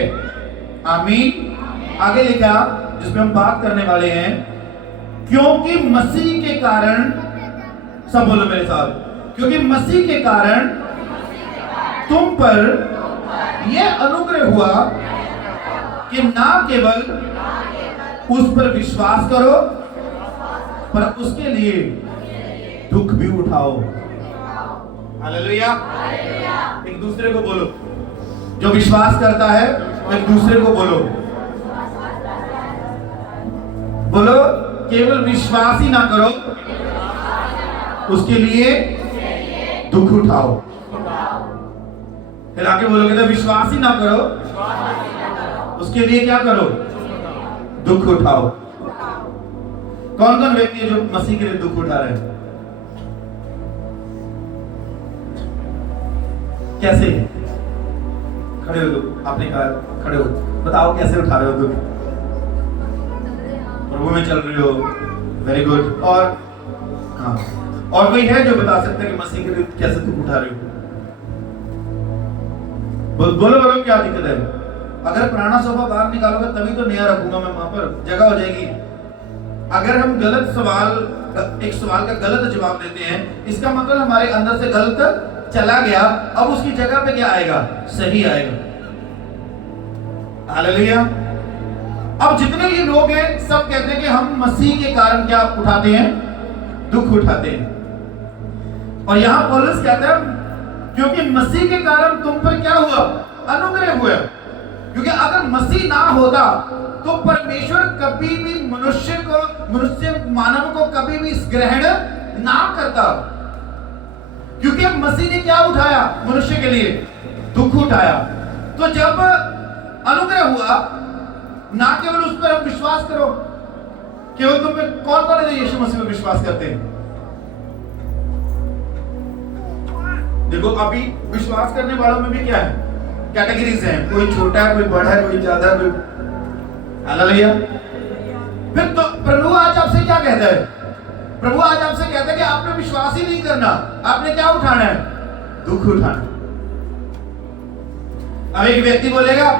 आमीन। आगे लिखा, जिसमें हम बात करने वाले हैं, क्योंकि मसीह के कारण, सब बोलो मेरे साथ, क्योंकि मसीह के कारण तुम पर यह अनुग्रह हुआ कि ना केवल उस पर विश्वास करो, पर उसके लिए दुख भी उठाओ। हालेलुया। एक दूसरे को बोलो, जो विश्वास करता है एक दूसरे को बोलो, केवल विश्वास ही ना करो, उसके लिए दुख उठाओ। फिर आगे बोलोगे तो विश्वास ही ना करो, उसके लिए क्या करो? दुख उठाओ। कौन कौन व्यक्ति है जो मसीह के लिए दुख उठा रहे हैं? कैसे? खड़े हो, आपने कहा खड़े हो, बताओ कैसे उठा रहे हो दुख? प्रभु में चल रही हो, वेरी गुड। और हाँ, और कोई है जो बता सकता है कि मसीह के लिए कैसे दुख उठा रहे हो? बोलो क्या दिक्कत है? अगर पुराना सोफा बाहर निकालोगे तभी तो नया रखूंगा मैं, वहां पर जगह हो जाएगी। अगर हम गलत एक सवाल का गलत जवाब देते हैं, इसका मतलब हमारे अंदर से गलत चला गया, अब उसकी जगह पे क्या आएगा? सही आएगा। हालेलुया। अब जितने ये लोग हैं सब कहते हैं कि हम मसीह के कारण क्या उठाते हैं? दुख उठाते हैं। और यहां पौलुस कहता है क्योंकि मसीह के कारण तुम पर क्या हुआ? अनुग्रह हुआ। क्योंकि अगर मसीह ना होता तो परमेश्वर कभी भी मनुष्य मानव को कभी भी ग्रहण ना करता। क्योंकि मसीह ने क्या उठाया? मनुष्य के लिए दुख उठाया। तो जब अनुग्रह हुआ, ना केवल उस पर हम विश्वास करो। केवल तुम में कौन कौन है जो यीशु मसीह में विश्वास करते हैं? देखो अभी विश्वास करने वालों में भी क्या है, कैटेगरीज हैं, कोई छोटा है, कोई बड़ा है, कोई ज्यादा है, कोई हालेलुया। फिर तो प्रभु आज आपसे क्या कहता है? प्रभु आज आपसे कहता है कि आपने विश्वास ही नहीं करना, आपने क्या उठाना है? दुख उठाना। अब एक व्यक्ति बोलेगा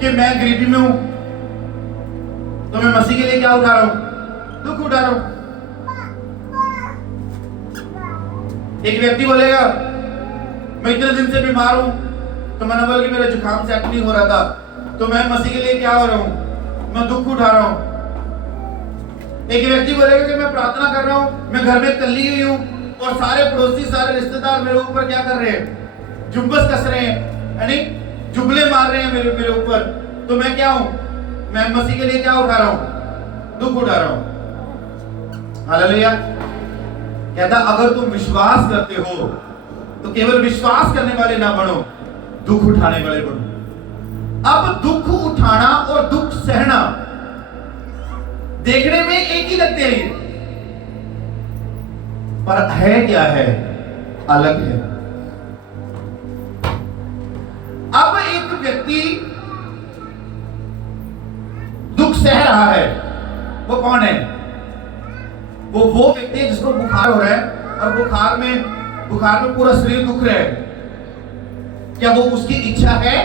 कि मैं गरीबी में हूं, तो मैं मसीह के लिए क्या उठा रहा हूं? दुख उठा रहा हूं। एक व्यक्ति बोलेगा मैं इतने दिन से बीमार हूं, तो मैंने बोला कि मेरा जुकाम सेट नहीं हो रहा था, तो मैं मसीह के लिए क्या हो रहा हूं? मैं दुख उठा रहा हूं। एक व्यक्ति बोलेगा कि मैं प्रार्थना कर रहा हूं, मैं घर में कल्ली हुई हूं और सारे पड़ोसी, सारे रिश्तेदार मेरे ऊपर क्या कर रहे हैं? जुम्बस कस रहे हैं, यानी जुगले मार रहे हैं मेरे ऊपर, तो मैं क्या हूं? मैं मसीह के लिए क्या उठा रहा हूं? दुख उठा रहा हूं। हालेलुया। कहता अगर तुम विश्वास करते हो तो केवल विश्वास करने वाले ना बनो, दुख उठाने वाले बनो। अब दुख उठाना और दुख सहना देखने में एक ही लगते हैं, पर है क्या है? अलग है। अब एक व्यक्ति दुख सह रहा है, वो कौन है? वो व्यक्ति है जिसको बुखार हो रहा है और बुखार में पूरा शरीर दुख रहा है। क्या वो उसकी इच्छा है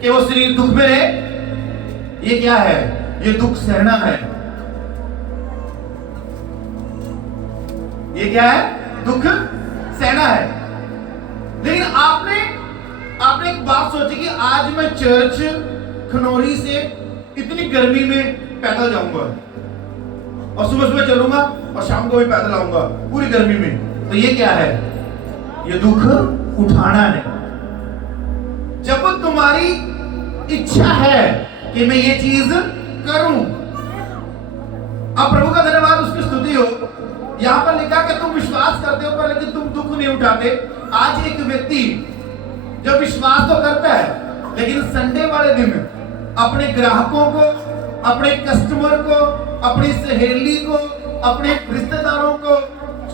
कि वो शरीर दुख में रहे? ये क्या है? ये दुख सहना है। ये क्या है? दुख सहना है। लेकिन आपने एक बात सोची कि आज मैं चर्च खनौरी से इतनी गर्मी में पैदल जाऊंगा और सुबह सुबह चलूंगा और शाम को भी पैदल आऊंगा पूरी गर्मी में, तो ये क्या है? ये दुख उठाना है। जब तुम्हारी इच्छा है कि मैं ये चीज करूं, अब प्रभु का धन्यवाद, उसकी स्तुति हो। यहां पर लिखा कि तुम विश्वास करते हो पर लेकिन तुम दुख नहीं उठाते। आज एक व्यक्ति जो विश्वास तो करता है लेकिन संडे वाले दिन अपने ग्राहकों को, अपने कस्टमर को, अपनी सहेली को, अपने रिश्तेदारों को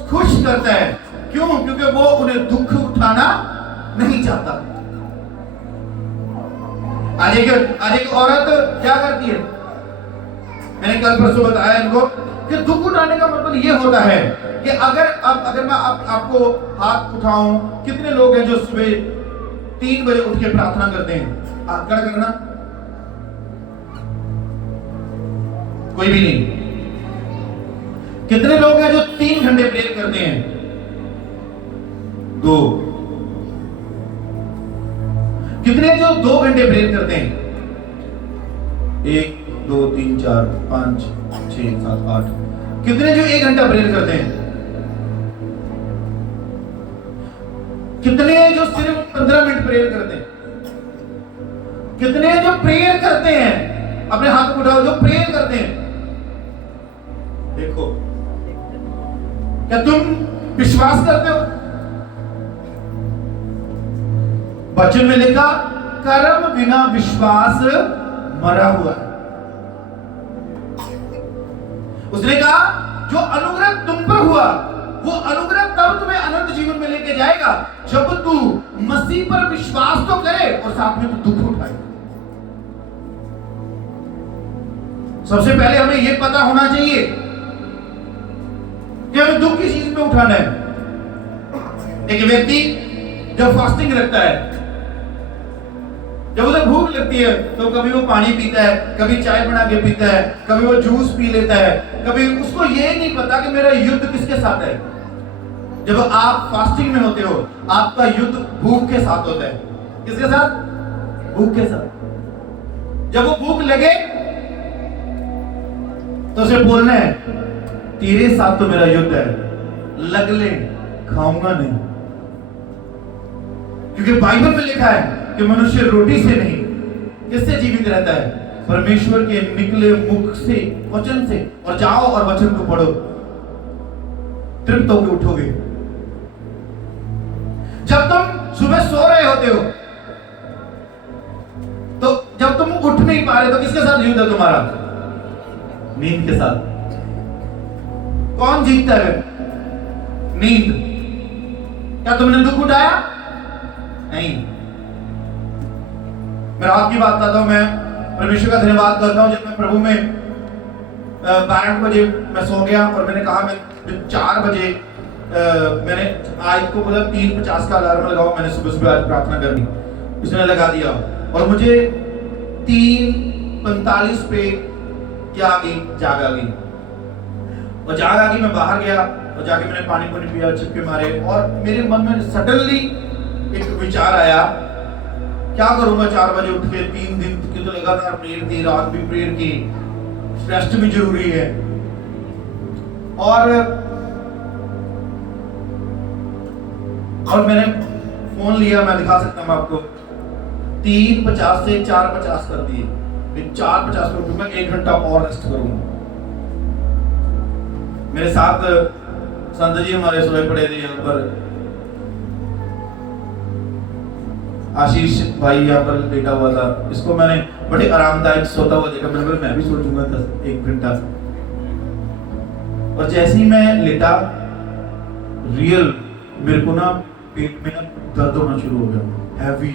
खुश करता है। क्यों? क्योंकि वो उन्हें दुख उठाना नहीं चाहता। आज एक औरत क्या करती है, मैंने कल परसों बताया इनको कि दुख उठाने का मतलब ये होता है कि अगर मैं आपको हाथ उठाऊं, कितने लोग हैं जो सुबह 3 बजे उठ के प्रार्थना करते हैं? खड़ा करना। कोई भी नहीं। कितने लोग हैं जो 3 घंटे प्रेयर करते हैं? 2। कितने जो 2 घंटे प्रेयर करते हैं? 1 2 3 4 5 6 7 8। कितने जो 1 घंटा प्रेयर करते हैं? कितने जो सिर्फ 15 मिनट प्रेयर करते हैं? कितने जो प्रेयर करते हैं? अपने हाथ उठाओ जो प्रेयर करते हैं। देखो, क्या तुम विश्वास करते हो? वचन में लिखा कर्म बिना विश्वास मरा हुआ है। उसने कहा जो अनुग्रह तुम पर हुआ, वो अनुग्रह तब तुम्हें अनंत जीवन में लेके जाएगा जब तू मसीह पर विश्वास तो करे और साथ में तू दुख उठाए। सबसे पहले हमें यह पता होना चाहिए कि हमें दुख किस चीज में उठाना है। एक व्यक्ति जब फास्टिंग रखता है, जब उसे भूख लगती है तो कभी वो पानी पीता है, कभी चाय बना के पीता है, कभी वो जूस पी लेता है, कभी उसको ये नहीं पता कि मेरा युद्ध किसके साथ है। जब आप फास्टिंग में होते हो, आपका युद्ध भूख के साथ होता है। किसके साथ? भूख के साथ। जब वो भूख लगे तो उसे बोलना है तेरे साथ तो मेरा युद्ध है, लग ले, खाऊंगा नहीं। क्योंकि बाइबल में लिखा है कि मनुष्य रोटी से नहीं, किससे जीवित रहता है? परमेश्वर के निकले मुख से, वचन से। और जाओ और वचन को पढ़ो, तृप्त होकर उठोगे। जब तुम सुबह सो रहे होते हो तो रहे तो किसके साथ युद्ध है तुम्हारा? नींद के साथ। कौन जीतता है? नींद। क्या तुमने दुख उठाया? नहीं। मैं रात की बात करता हूं, मैं परमेश्वर का धन्यवाद करता हूं जब मैं प्रभु में 12 बजे मैं सो गया और मैंने कहा मैं 4 बजे मैंने आज को बोला 3:50 का अलार्म लगाओ, मैंने सुबह सुबह आज प्रार्थना करनी, उसने लगा दिया और मुझे 3:45 पे क्या आ गई, जाग आ गई और जाग आ गई। मैं बाहर गया और जाके मैंने पानी पिया, चिपके मारे और मेरे मन में सडनली एक विचार आया, क्या करूंगा 4 बजे उठ के, 3 दिन की तो लगातार प्रेयर की, रात भी प्रेयर की, रेस्ट भी जरूरी है। और मैंने फोन लिया, मैं दिखा सकता हूं आपको, 3:50 से 4:50 कर दिए। 4:50 पे उठूंगा, 1 घंटा और रेस्ट करूंगा। मेरे साथ संत जी हमारे सोए पड़े थे यहाँ पर, आशीष भाई यहाँ पर लेटा हुआ था, इसको मैंने बड़े आरामदायक सोता हुआ देखा। मैं भी सोचूंगा 1 घंटा। और जैसे ही मैं लेटा, रियल मेरे को ना पेट में ना दर्द होना शुरू हो गया, हैवी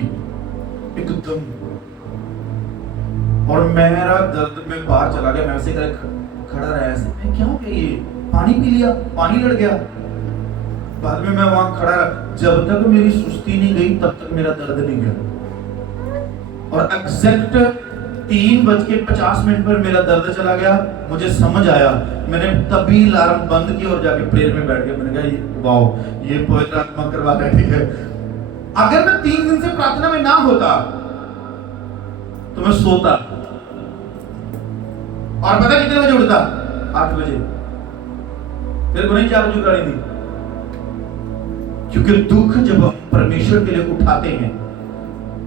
एकदम, और मेरा दर्द में बाहर चला गया। मैं वैसे खड़ा रहा ऐसे, मैं क्या हो गया, ये पानी पी लिया, पानी लड़ गया। बाद में मैं वहां खड़ा रहा, जब तक मेरी सुस्ती नहीं गई तब तक मेरा दर्द नहीं गया। और एग्जैक्ट 3:50 पर मेरा दर्द चला गया। मुझे समझ आया, मैंने तभी अलार्म बंद किया और जाके प्रेयर में बैठ गया। मैंने कहा वाओ, ये पवित्र आत्मा करवा रहा है, ठीक है। अगर मैं 3 दिन से प्रार्थना में ना होता तो मैं सोता, और पता कितने बजे उठता? 8 बजे। मेरे को नहीं 4 बजे उठानी थी, क्योंकि दुख जब हम परमेश्वर के लिए उठाते हैं,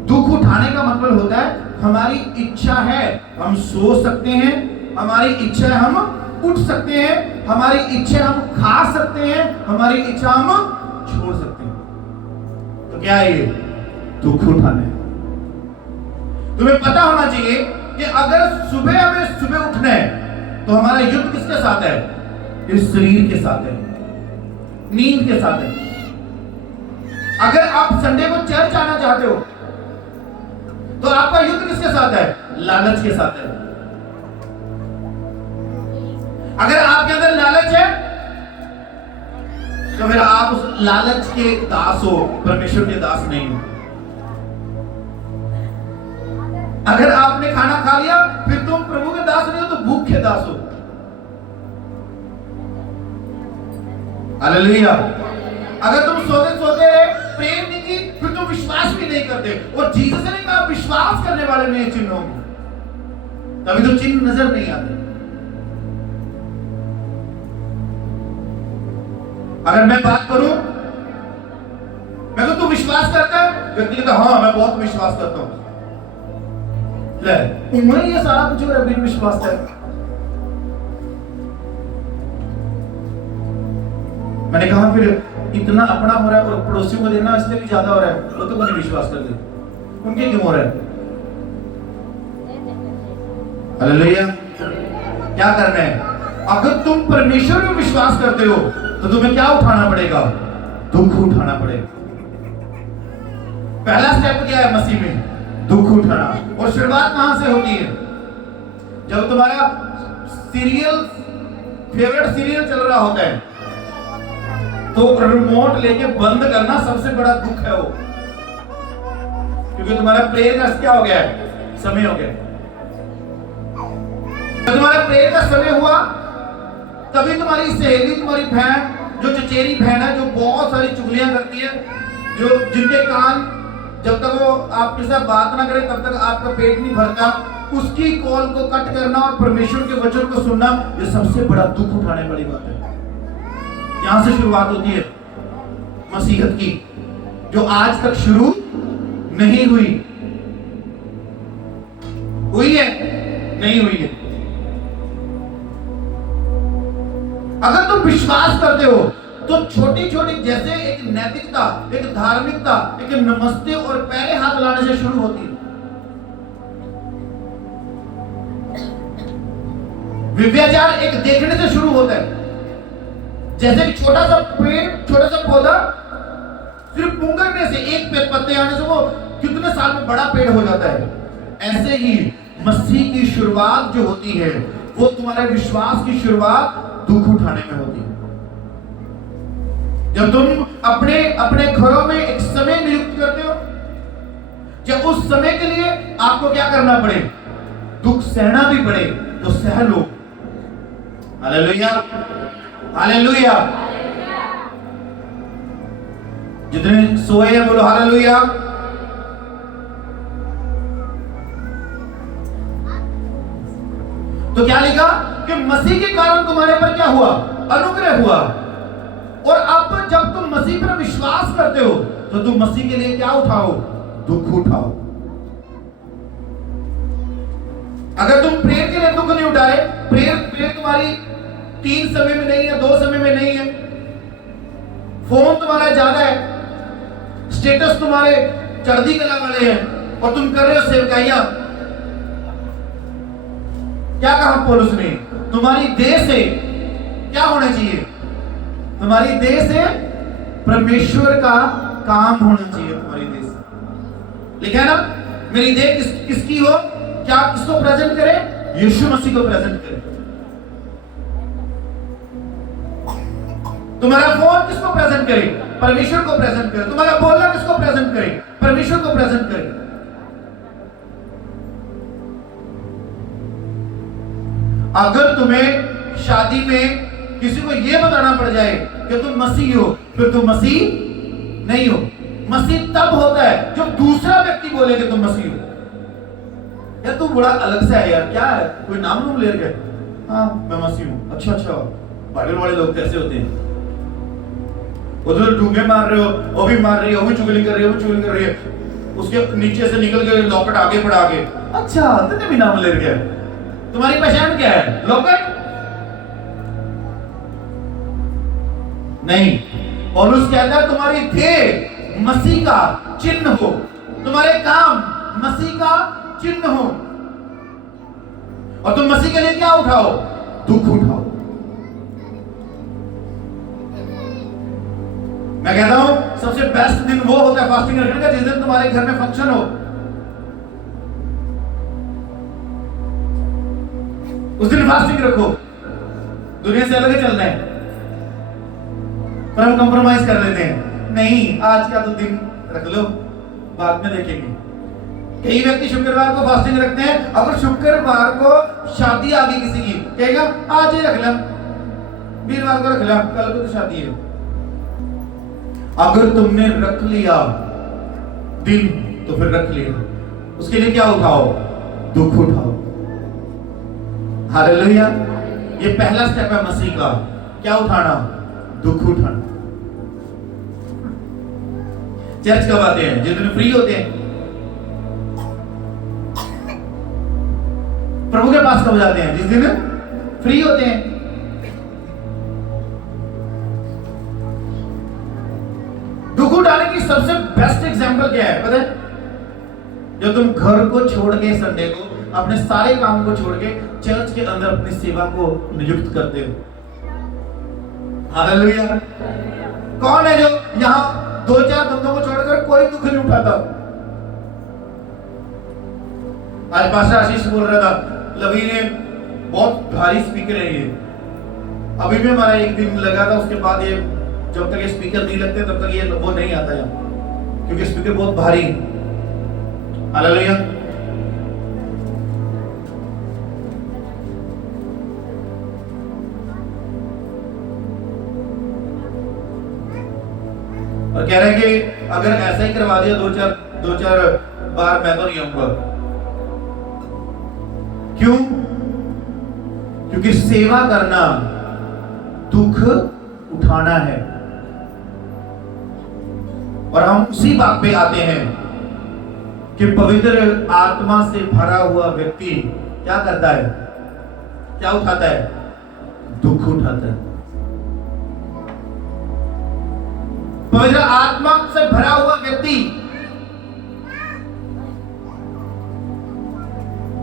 दुख उठाने का मतलब होता है हमारी इच्छा है हम सो सकते हैं, हमारी इच्छा है हम उठ सकते हैं, हमारी इच्छा हम खा सकते हैं, हमारी इच्छा हम छोड़ सकते हैं। तो क्या है ये? दुख उठाने। तुम्हें पता होना चाहिए कि अगर हमें सुबह उठना है तो हमारा युद्ध किसके साथ है? इस शरीर के साथ है, नींद के साथ है। अगर आप संडे को चर्च आना चाहते हो तो आपका युद्ध किसके साथ है? लालच के साथ है। अगर आपके अंदर लालच है तो फिर आप उस लालच के दास हो, परमेश्वर के दास नहीं हो। अगर आपने खाना खा लिया फिर तुम प्रभु के दास नहीं हो, तो भूख के दास हो। हालेलुया। अगर तुम सोते सोते प्रेम नहीं की, फिर तुम विश्वास भी नहीं करते। और जीसस ने कहा विश्वास करने वाले में चिन्ह होंगे, तभी तो चिन्ह नजर नहीं आते। अगर मैं बात करूं, मैं तो तू विश्वास करता है, व्यक्ति कहता हाँ मैं बहुत विश्वास करता हूं। ले उम्र ये सारा कुछ हो रहा है, बिन विश्वास है। मैंने कहा फिर इतना अपना हो रहा है और पड़ोसियों को देना इसलिए भी ज्यादा हो रहा है, वो तो नहीं विश्वास करते, उनके क्यों हो रहा है? हालेलुया। क्या करना है? अगर तुम परमेश्वर में विश्वास करते हो तो तुम्हें क्या उठाना पड़ेगा? दुख उठाना पड़ेगा। पहला स्टेप क्या है मसीह में? दुख उठाना। और शुरुआत कहां से होती है? जब तुम्हारा फेवरेट सीरियल चल रहा होता है तो रिमोट लेके बंद करना सबसे बड़ा दुख है वो, क्योंकि तुम्हारा प्रेयर का क्या हो गया है? समय हो गया। जब तुम्हारा प्रेयर का समय हुआ तभी तुम्हारी सहेली, तुम्हारी बहन, जो चचेरी बहन है, जो बहुत सारी चुगलियां करती है, जो जिनके कान जब तक वो आपके साथ बात ना करे तब तक आपका पेट नहीं भरता, उसकी कॉल को कट करना और परमेश्वर के वचन को सुनना, ये सबसे बड़ा दुख उठाने वाली बात है। यहां से शुरुआत होती है मसीहत की, जो आज तक शुरू नहीं हुई है, नहीं हुई है। अगर तुम विश्वास करते हो तो छोटी छोटी, जैसे एक नैतिकता, एक धार्मिकता, एक नमस्ते और पैरे हाथ लाने से शुरू होती है। व्यभिचार एक देखने से शुरू होता है। जैसे कि छोटा सा पेड़, छोटा सा पौधा सिर्फ पुंगरने से, एक पत्ते आने से वो कितने साल में बड़ा पेड़ हो जाता है। ऐसे ही मसीह की शुरुआत जो होती है वो तुम्हारे विश्वास की शुरुआत दुख उठाने में होती है। जब तुम अपने अपने घरों में एक समय नियुक्त करते हो, जब उस समय के लिए आपको क्या करना पड़े, दुख सहना भी पड़े, तो सह लो। Hallelujah, hallelujah. जितने सोए हैं बोलो हालेलुया। तो क्या लिखा कि मसीह के कारण तुम्हारे पर क्या हुआ, अनुग्रह हुआ। और अब जब तुम मसीह पर विश्वास करते हो तो तुम मसीह के लिए क्या उठाओ, दुख उठाओ। अगर तुम प्रेयर के लिए दुख नहीं उठाए, प्रेयर तुम्हारी 3 समय में नहीं है, 2 समय में नहीं है, फोन तुम्हारा ज्यादा है, स्टेटस तुम्हारे चढ़ती कला वाले हैं और तुम कर रहे हो सेवकाइयां। क्या कहा पौलुस ने, तुम्हारी देह से क्या होना चाहिए, तुम्हारी देह से परमेश्वर का काम होना चाहिए। तुम्हारी देह से लिखा है ना, मेरी देह किसकी हो, क्या किसको प्रेजेंट करे, यीशु मसीह को प्रेजेंट करे। तुम्हारा फोन किसको प्रेजेंट करे, परमेश्वर को प्रेजेंट करे। तुम्हारा बोलना किसको प्रेजेंट करे, परमेश्वर को प्रेजेंट करे। अगर तुम्हें शादी में किसी को यह बताना पड़ जाए कि तुम मसीह हो, फिर तुम मसीह नहीं हो। मसीह तब होता है जब दूसरा व्यक्ति बोले कि तुम मसीह हो। यार तू बड़ा अलग से है यार, क्या है, कोई नाम ले गए, हाँ मैं मसीह हूं, अच्छा अच्छा। बाइबल वाले लोग कैसे होते हैं, उधर डूबे मार रहे हो, वो भी मार रही है, वो भी चुगली कर रही है, वो भी चुगली कर रही है, उसके नीचे से निकल के लॉकेट आगे बढ़ा के, अच्छा तुमने भी नाम ले गया, तुम्हारी पहचान क्या है, लॉकेट नहीं। पौलुस कहता है तुम्हारी देह मसीह का चिन्ह हो, तुम्हारे काम मसीह का चिन्ह हो, और तुम मसीह के लिए क्या उठाओ, दुख उठाओ। मैं कहता हूं सबसे बेस्ट दिन वो होता है फास्टिंग रखने का जिस दिन तुम्हारे घर में फंक्शन हो। उस दिन फास्टिंग रखो, दुनिया से अलग चलना है, पर हम कंप्रोमाइज कर लेते हैं, नहीं आज का तो दिन रख लो, बाद में देखेंगे। कई व्यक्ति शुक्रवार को फास्टिंग रखते हैं, अगर शुक्रवार को शादी आ गई किसी की, कहेगा आज ही रख ला, वीरवार को रख ला, कल को तो शादी है। अगर तुमने रख लिया दिन तो फिर रख लिया, उसके लिए क्या उठाओ, दुख उठाओ। हालेलुया। ये पहला स्टेप है मसीह का, क्या उठाना, दुख उठाना। चर्च कब आते हैं, जिस दिन फ्री होते हैं। प्रभु के पास कब जाते हैं, जिस दिन फ्री होते हैं। दुख उठाने की सबसे बेस्ट एग्जांपल क्या है पता है, जब तुम घर को छोड़ के, संडे को अपने सारे काम को छोड़ के चर्च के अंदर अपनी सेवा को नियुक्त करते हो। हालेलुया। कौन है जो यहां 2-4 बंदों को छोड़कर कोई दुख नहीं उठाता। आज पास्टर आशीष बोल रहा था, लवी ने बहुत भारी स्पीकर है ये, अभी भी हमारा एक दिन लगा था, उसके बाद ये जब तक ये स्पीकर नहीं लगते तब तक ये वो नहीं आता यहाँ, क्योंकि स्पीकर बहुत भारी है। हालेलुया। और कह रहे हैं कि अगर ऐसा ही करवा दिया 2-4 बार मैं तो नहीं आऊंगा। क्यों? क्योंकि सेवा करना दुख उठाना है। और हम उसी बात पे आते हैं कि पवित्र आत्मा से भरा हुआ व्यक्ति क्या करता है, क्या उठाता है, दुख उठाता है। पवित्र आत्मा से भरा हुआ व्यक्ति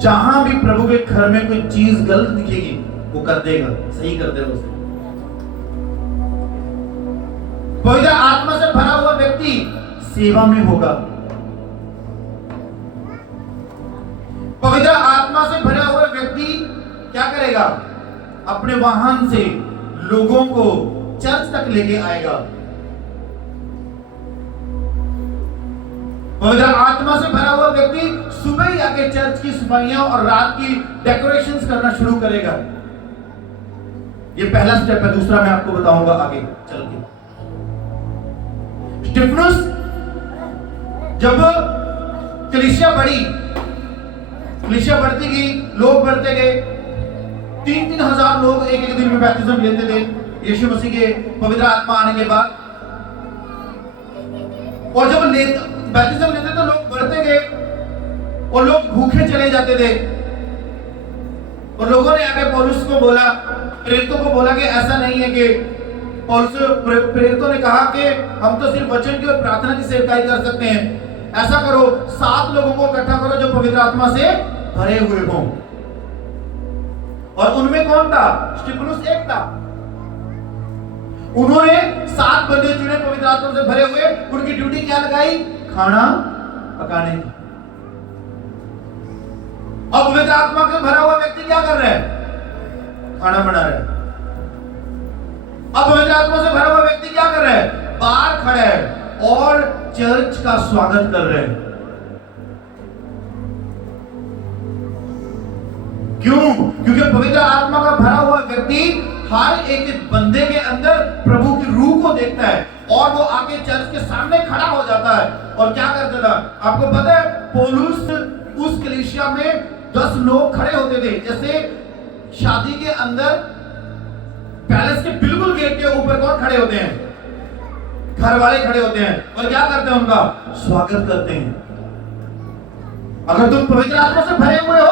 जहां भी प्रभु के घर में कोई चीज गलत दिखेगी, वो कर देगा, सही कर देगा उसे। पवित्र आत्मा से भरा हुआ व्यक्ति सेवा में होगा। पवित्र आत्मा से भरा हुआ व्यक्ति क्या करेगा? अपने वाहन से लोगों को चर्च तक लेके आएगा। पवित्र आत्मा से भरा हुआ व्यक्ति सुबह ही आके चर्च की सफाइयां और रात की डेकोरेशंस करना शुरू करेगा। ये पहला स्टेप है, दूसरा मैं आपको बताऊंगा आगे चल के। स्टिफनुस जब कलीसिया बढ़ती गई, लोग बढ़ते गए, 3-3 हजार लोग एक दिन में बैप्टिज्म लेते थे यीशु मसीह के पवित्र आत्मा आने के बाद। और जब बैप्टिज्म लेते तो लोग बढ़ते गए और लोग भूखे चले जाते थे। और लोगों ने आके पौलुस को बोला, प्रेरितों को बोला कि ऐसा नहीं है कि पौलुस प्रेरितों ने कहा कि हम तो सिर्फ वचन की और प्रार्थना की सेवकाई कर सकते हैं। ऐसा करो, 7 लोगों को इकट्ठा करो जो पवित्र आत्मा से भरे हुए हों। और उनमें कौन था? स्टिफनुस एक था। उन्होंने 7 बंदे चुने पवित्र आत्मा से भरे हुए। उनकी ड्यूटी क्या लगाई? खाना पकाने की। अब पवित्र आत्मा से भरा हुआ व्यक्ति क्या कर रहा है? खाना बना रहा है। अब पवित्र आत्मा से भरा हुआ व्यक्ति क्या कर रहा है? बाहर खड़ा है और चर्च का स्वागत कर रहे हैं। क्यों? क्योंकि पवित्र आत्मा का भरा हुआ व्यक्ति हर एक बंदे के अंदर प्रभु की रूह को देखता है और वो आके चर्च के सामने खड़ा हो जाता है। और क्या करता था आपको पता है? पौलुस उस कलीसिया में 10 लोग खड़े होते थे। जैसे शादी के अंदर पैलेस के बिल्कुल गेट के ऊपर कौन खड़े होते हैं? घर वाले खड़े होते हैं और क्या करते हैं? उनका स्वागत करते हैं। अगर तुम पवित्र आत्मा से भरे हुए हो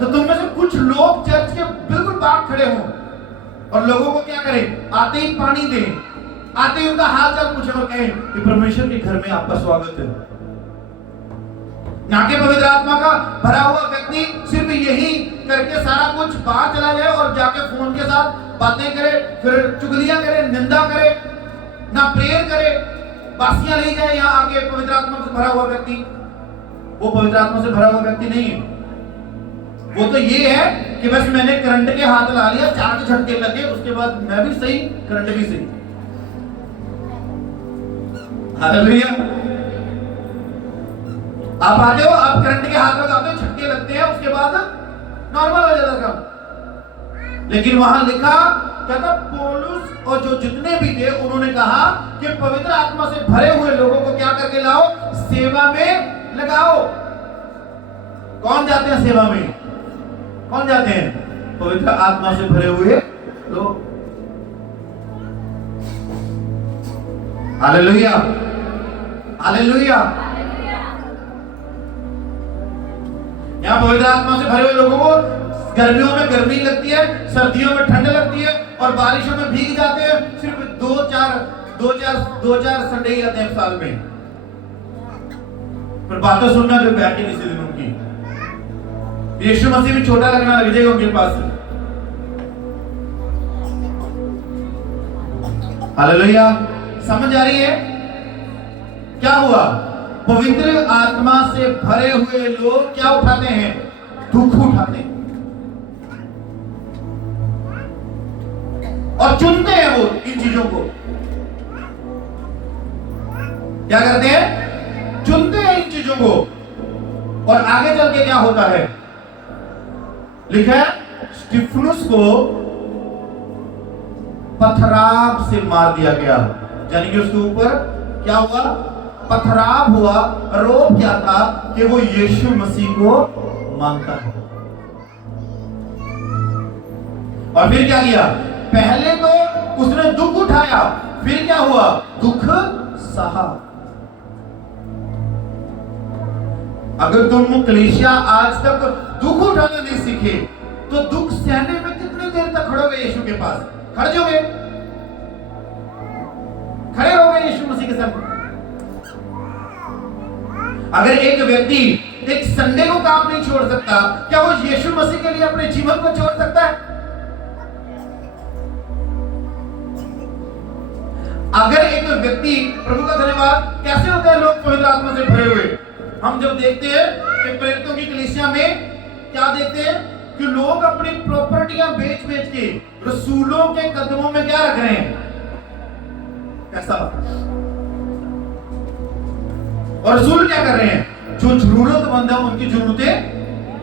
तो तुम में से कुछ लोग चर्च के बिल्कुल बाहर खड़े हो और लोगों को क्या करें? आते ही पानी दें, आते ही उनका हाल चाल पूछें और कहें कि परमेश्वर के घर में आपका स्वागत है। ना कि पवित्र आत्मा का भरा हुआ व्यक्ति सिर्फ यही करके सारा कुछ बाहर चला जाए और जाके फोन के साथ बातें करे, फिर चुगलियां करे, निंदा करे, ना प्रेयर करे, बासियां ले जाए यहाँ आके। पवित्र आत्मा से भरा हुआ व्यक्ति वो पवित्र आत्मा से भरा हुआ व्यक्ति नहीं है। वो तो ये है कि बस मैंने करंट के हाथ ला लिया, 4 झटके लगे, उसके बाद मैं भी सही, करंट भी सही। हालेलुया। आप आते हो, आप करंट के हाथ लगाते हो, झटके लगते हैं, उसके बाद नॉर्मल हो जाता काम। लेकिन वहां लिखा कहता पौलुस और जो जितने भी थे उन्होंने कहा कि पवित्र आत्मा से भरे हुए लोगों को क्या करके लाओ? सेवा में लगाओ। कौन जाते हैं सेवा में? कौन जाते हैं? पवित्र आत्मा से भरे हुए लोग। Hallelujah, hallelujah. यहाँ पवित्र आत्मा से भरे हुए लोगों को गर्मियों में गर्मी लगती है, सर्दियों में ठंड लगती है और बारिशों में भीग जाते हैं। सिर्फ 2-4 संडे ही आते हैं साल में। पर बातें सुनना जो बैठ के किसी दिन उनकी, यीशु मसीह भी छोटा लगना लग जाएगा उनके पास। हालेलुया। समझ आ रही है क्या हुआ? पवित्र आत्मा से भरे हुए लोग क्या उठाते हैं? दुख उठाते हैं और चुनते हैं वो इन चीजों को। क्या करते हैं? चुनते हैं इन चीजों को। और आगे चल के क्या होता है? लिखा है स्टिफनुस को पथराव से मार दिया गया। यानी कि उसके ऊपर क्या हुआ? पथराव हुआ। आरोप क्या था? कि वो यीशु मसीह को मानता है। और फिर क्या किया? पहले तो उसने दुख उठाया, फिर क्या हुआ? दुख सहा। अगर तुम कलीसिया आज तक दुख उठाना नहीं सीखे तो दुख सहने में कितनी देर तक खड़ोगे? यीशु के पास खड़े होगे, खड़े होगे यीशु मसीह के सामने। अगर एक व्यक्ति एक संडे को काम नहीं छोड़ सकता, क्या वो यीशु मसीह के लिए अपने जीवन को छोड़ सकता है? अगर एक व्यक्ति, प्रभु का धन्यवाद, कैसे होते हैं लोग पवित्र आत्मा से भरे हुए? हम जब देखते हैं कि प्रेरितों की कलीसिया में क्या देखते हैं कि लोग अपनी प्रॉपर्टियां बेच बेच के रसूलों के कदमों में क्या रख रहे हैं? पैसा। और रसूल क्या कर रहे हैं? जो जरूरतमंद है उनकी जरूरतें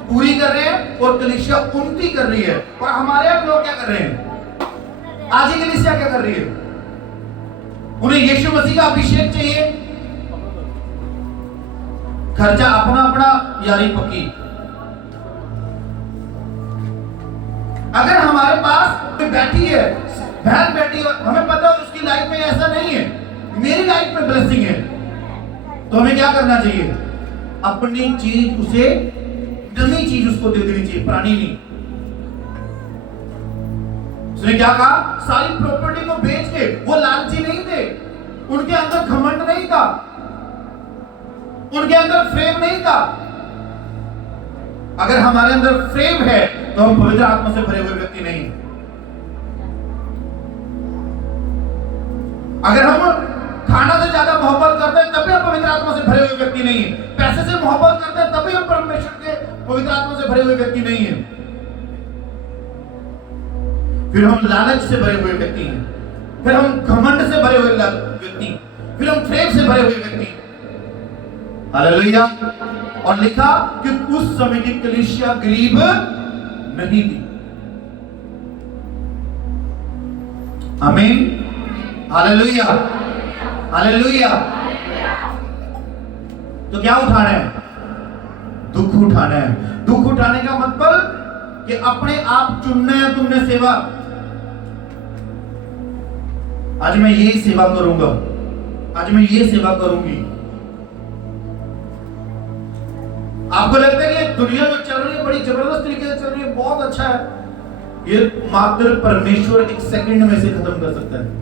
पूरी कर रहे हैं और कलीसिया उन्नति कर रही है। और हमारे यहाँ लोग क्या कर रहे हैं? आज ही कलीसिया क्या कर रही है? उन्हें यीशु मसीह का अभिषेक चाहिए, खर्चा अपना अपना, यारी पक्की। अगर हमारे पास कोई बैठी है, बहन बैठी है, हमें पता है उसकी लाइफ में ऐसा नहीं है, मेरी लाइफ में ब्लेसिंग है, तो हमें क्या करना चाहिए? अपनी चीज उसे, नई चीज उसको दे देनी चाहिए, पुरानी नहीं। उसने क्या कहा? सारी प्रॉपर्टी को बेच के, वो लालची नहीं थे, उनके अंदर घमंड नहीं था, उनके अंदर फ्रेम नहीं था। अगर हमारे अंदर फ्रेम है तो हम पवित्र आत्मा से भरे हुए व्यक्ति नहीं। अगर हम खाना से ज्यादा मोहब्बत करते हैं तभी हम पवित्र आत्मा से भरे हुए व्यक्ति नहीं है। पैसे से मोहब्बत करते हैं तभी हम परमेश्वर के पवित्र आत्मा से भरे हुए व्यक्ति नहीं है। फिर हम लालच से भरे हुए व्यक्ति हैं, फिर हम घमंड से भरे हुए व्यक्ति, फिर हम फ्रेम से भरे हुए व्यक्ति। हालेलुया। और लिखा कि उस समय की कलीसिया गरीब नहीं थी। आमीन। Hallelujah, hallelujah. तो क्या उठाना है? दुख उठाना है। दुख उठाने का मतलब कि अपने आप चुनना है तुमने सेवा। आज मैं ये सेवा करूंगा, आज मैं ये सेवा करूंगी। आपको लगता है कि दुनिया जो चल रही है बड़ी जबरदस्त तरीके से चल रही है, बहुत अच्छा है, ये मात्र परमेश्वर एक सेकंड में से खत्म कर सकता है।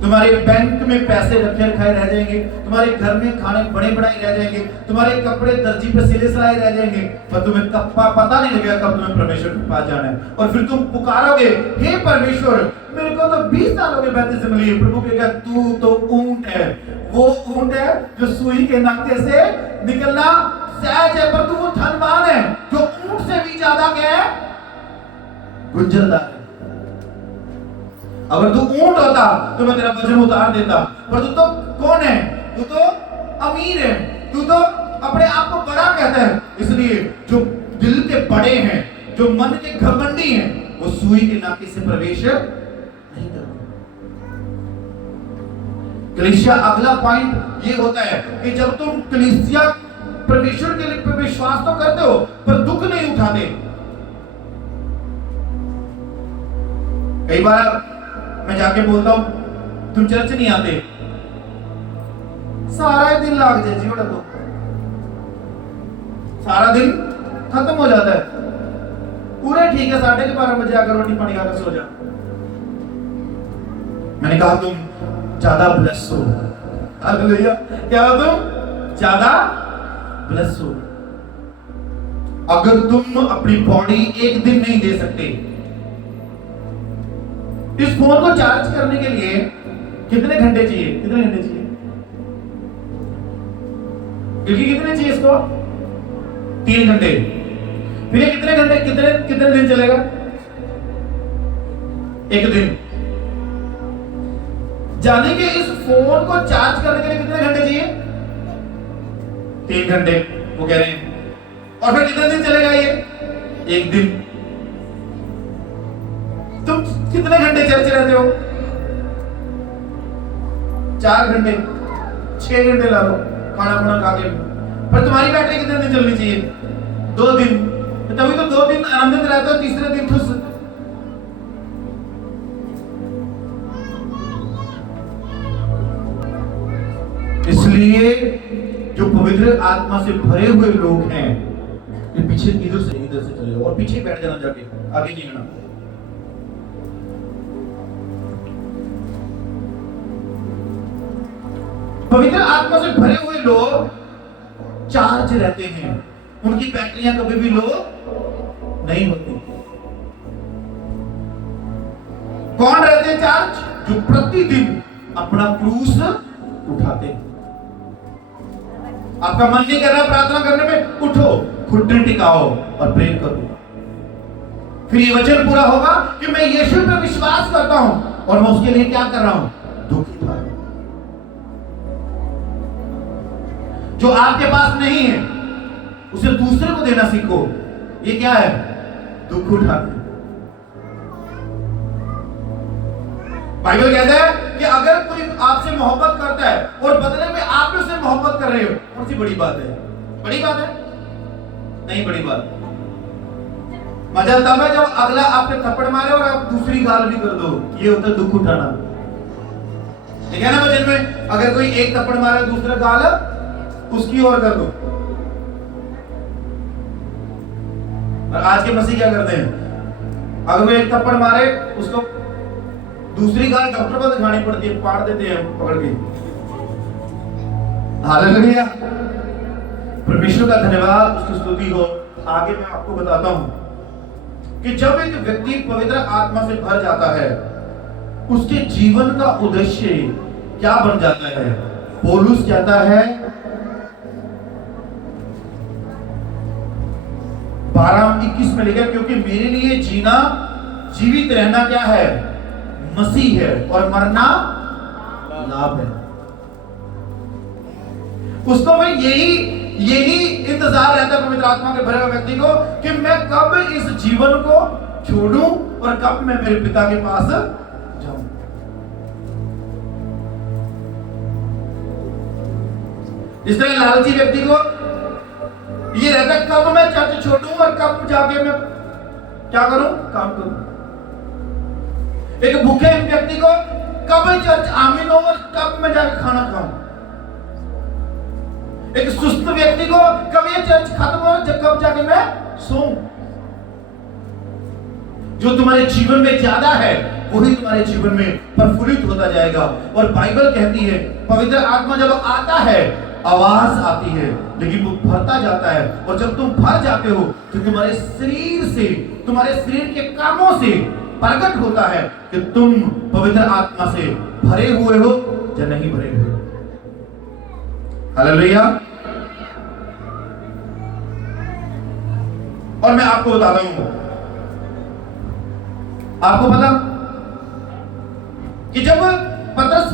तुम्हारे बैंक में पैसे रखे रखाए रह जाएंगे, तुम्हारे घर में खाने बड़े बढ़ाए रह जाएंगे, तुम्हारे कपड़े दर्जी पे सिले सिलाए रह जाएंगे, पर तुम्हें कब पता नहीं लगेगा कब तुम्हें परमेश्वर के पास जाना है। और फिर तुम पुकारोगे, हे परमेश्वर, मेरे को तो 20 साल हो गए बैप्टिज्म लिए। प्रभु कहेगा, तू तो ऊंट है, वो ऊंट है जो सुई के नाके से निकलना सहज है, पर तू वो धनवान है जो ऊंट से भी ज्यादा क्या है? गुंजलदार है। अगर तू ऊंट होता तो मैं तेरा वजन उतार देता, पर तू तो कौन है? तू तो अमीर है, तू तो अपने आप को बड़ा कहता है। इसलिए जो दिल के बड़े हैं, जो मन के घमंडी हैं, वो सुई के नाके से प्रवेश नहीं करते। कलीसिया अगला पॉइंट ये होता है कि जब तुम कलीसिया परमेश्वर के लिए विश्वास तो करते हो पर दुख नहीं उठाते। कई बार मैं जाके बोलता हूं तुम चर्च नहीं आते, सारा दिन लाग जाए जी, तो सारा दिन खत्म हो जाता है। पूरे ठीक है, 12:30 बजे आकर रोटी पानी खाकर सो जा। मैंने कहा तुम ज्यादा ब्लेस हो। हालेलुया। क्या हो? तुम ज्यादा ब्लेस हो। अगर तुम अपनी बॉडी एक दिन नहीं दे सकते, इस फोन को चार्ज करने के लिए कितने घंटे चाहिए? कितने घंटे चाहिए? क्योंकि कितने चाहिए इसको? 3 घंटे। फिर ये कितने घंटे, कितने दिन चलेगा? 1 दिन। जाने के इस फोन को चार्ज करने के लिए कितने घंटे चाहिए? 3 घंटे वो कह रहे हैं। और फिर कितने दिन चलेगा ये? 1 दिन। तुम कितने घंटे चर्च रहते हो? 4 घंटे, 6 घंटे ला लो खाना खुना खा के, पर तुम्हारी बैटरी कितने दिन चलनी चाहिए? 2 दिन। तभी तो 2 दिन आनंदित रहते हो, तीसरे दिन खुश। इसलिए जो पवित्र आत्मा से भरे हुए लोग हैं, ये पीछे इधर से चले जाओ और पीछे बैठ जाना, जाके आगे नहीं आना। पवित्र आत्मा से भरे हुए लोग चार्ज रहते हैं, उनकी बैटरियां कभी भी लो नहीं होती। कौन रहते हैं चार्ज? जो प्रतिदिन अपना क्रूस उठाते हैं। आपका मन नहीं कर रहा प्रार्थना करने में, उठो, घुटने टिकाओ और प्रेम करो। फिर ये वचन पूरा होगा कि मैं यीशु पे विश्वास करता हूं और मैं उसके लिए क्या कर रहा हूं, दुख उठा रहा हूं। जो आपके पास नहीं है उसे दूसरे को देना सीखो। ये क्या है, दुख उठाना। बाइबल कहता है कि अगर कोई आपसे मोहब्बत करता है और बदले में आप भी उससे मोहब्बत कर रहे हो, कौन सी बड़ी बात है? बड़ी बात है? नहीं बड़ी बात। मजा तब है जब अगला आप पे थप्पड़ मारे और आप दूसरी गाल भी कर दो। ये होता है दुख उठाना। ठीक है ना वचन में, अगर कोई एक थप्पड़ मारे दूसरा गाल उसकी ओर कर दो। और आज के मसीह क्या करते हैं, अगर वो एक थप्पड़ मारे उसको दूसरी गाल डॉक्टर को दिखानी पड़ती है, पाड़ देते हैं पकड़ के। हालेलुया, परमेश्वर का धन्यवाद, उसकी स्तुति हो। आगे मैं आपको बताता हूं कि जब एक व्यक्ति पवित्र आत्मा से भर जाता है, उसके जीवन का उद्देश्य क्या बन जाता है। पौलुस कहता है 12:21 में लिखा, क्योंकि मेरे लिए जीना, जीवित रहना क्या है, मसीह है, और मरना लाभ है। उसको मैं यही इंतजार रहता है पवित्र आत्मा के भरे हुए व्यक्ति को कि मैं कब इस जीवन को छोड़ूं और कब मैं मेरे पिता के पास जाऊं। इस तरह लालची व्यक्ति को ये रहता है कब मैं चर्च छोड़ूं और कब जाके मैं क्या करूं, काम करूं। एक भूखे व्यक्ति को कब चर्च आमीन हो और कब मैं जाके खाना खाऊं। एक सुस्त व्यक्ति को कब ये चर्च खत्म हो, कब जाके मैं सोऊं। जो तुम्हारे जीवन में ज्यादा है वही तुम्हारे जीवन में प्रफुल्लित होता जाएगा। और बाइबल कहती है पवित्र आत्मा जब आता है आवाज आती है, लेकिन वो भरता जाता है। और जब तुम भर जाते हो तो तुम्हारे शरीर से, तुम्हारे शरीर के कामों से प्रकट होता है कि तुम पवित्र आत्मा से भरे हुए हो या नहीं भरे हुए। हालेलुया। और मैं आपको बताता हूं, आपको पता कि जब पतरस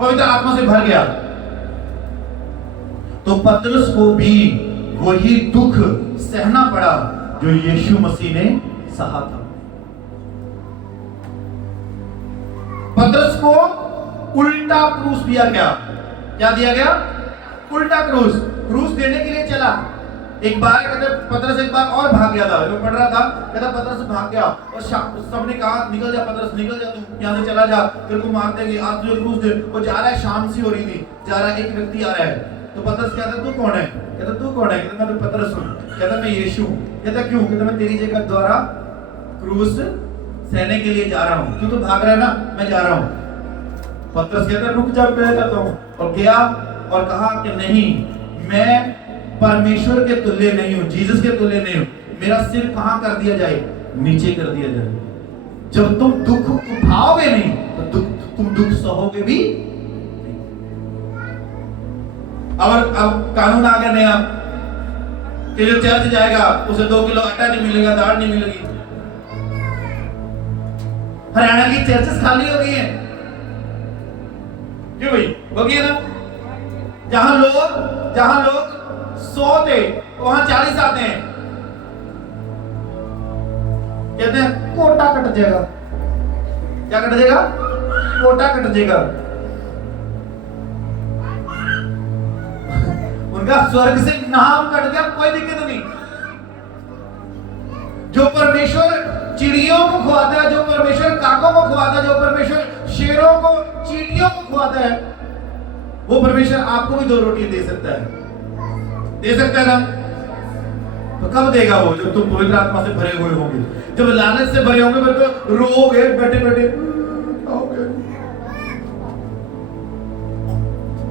पवित्र आत्मा से भर गया तो पतरस को भी वही दुख सहना पड़ा जो यीशु मसीह ने सहा था। पतरस को उल्टा क्रूस दिया गया। क्या दिया गया? उल्टा क्रूस। क्रूस देने के लिए चला। एक बार कहते पतरस एक बार और भाग गया था, जो पढ़ रहा था कहता पतरस भाग गया और सबने कहा निकल जा पतरस, निकल जा, तू यहाँ से चला जा, तेरे को मार देंगे, आज तुझे क्रूस दे। वो जा रहा है, शाम सी हो रही थी, जा रहा है, एक व्यक्ति आ रहा है। तो पतरस कहता तू कौन है? कहता तू कौन है? कहता मैं पतरस हूँ। कहता मैं यीशु। कहता क्यों? कहता मैं तेरी जगह द्वारा क्रूस सहने के लिए जा रहा हूँ, तू तो भाग रहा है ना, मैं जा रहा हूँ। पतरस कहता रुक जा, मैं जाता हूँ। और गया और कहा कि नहीं, मैं परमेश्वर के तुल्य नहीं हूँ, जीसस के तुल्य नहीं हूँ। मेरा सिर कहाँ कर दिया जाए? नीचे कर दिया जाए। जब तुम दुख उठाओगे नहीं तो तुम दुख सहोगे भी। अब कानून आ गया नया कि जो चर्च जाएगा उसे 2 किलो आटा नहीं मिलेगा, दाल नहीं मिलेगी। हरियाणा की चर्चेस खाली हो गई हैं। क्यों भाई? हो गई है ना। जहां लोग 100 थे वहां 40 आते हैं। कहते हैं कोटा कट जाएगा। क्या कट जाएगा? कोटा कट जाएगा। उनका स्वर्ग से नाम कट गया, कोई दिक्कत नहीं। जो परमेश्वर चिड़ियों को खुआता है, जो परमेश्वर काकों को खुआता है, जो परमेश्वर शेरों को, चींटियों को खुआता है, वो परमेश्वर आपको भी 2 रोटी दे सकता है। दे सकता है ना? तो कब देगा वो? जब तुम पवित्र आत्मा से भरे हुए होंगे, जब लालच से भरे होंगे, तो रोगे बैठे बैठे।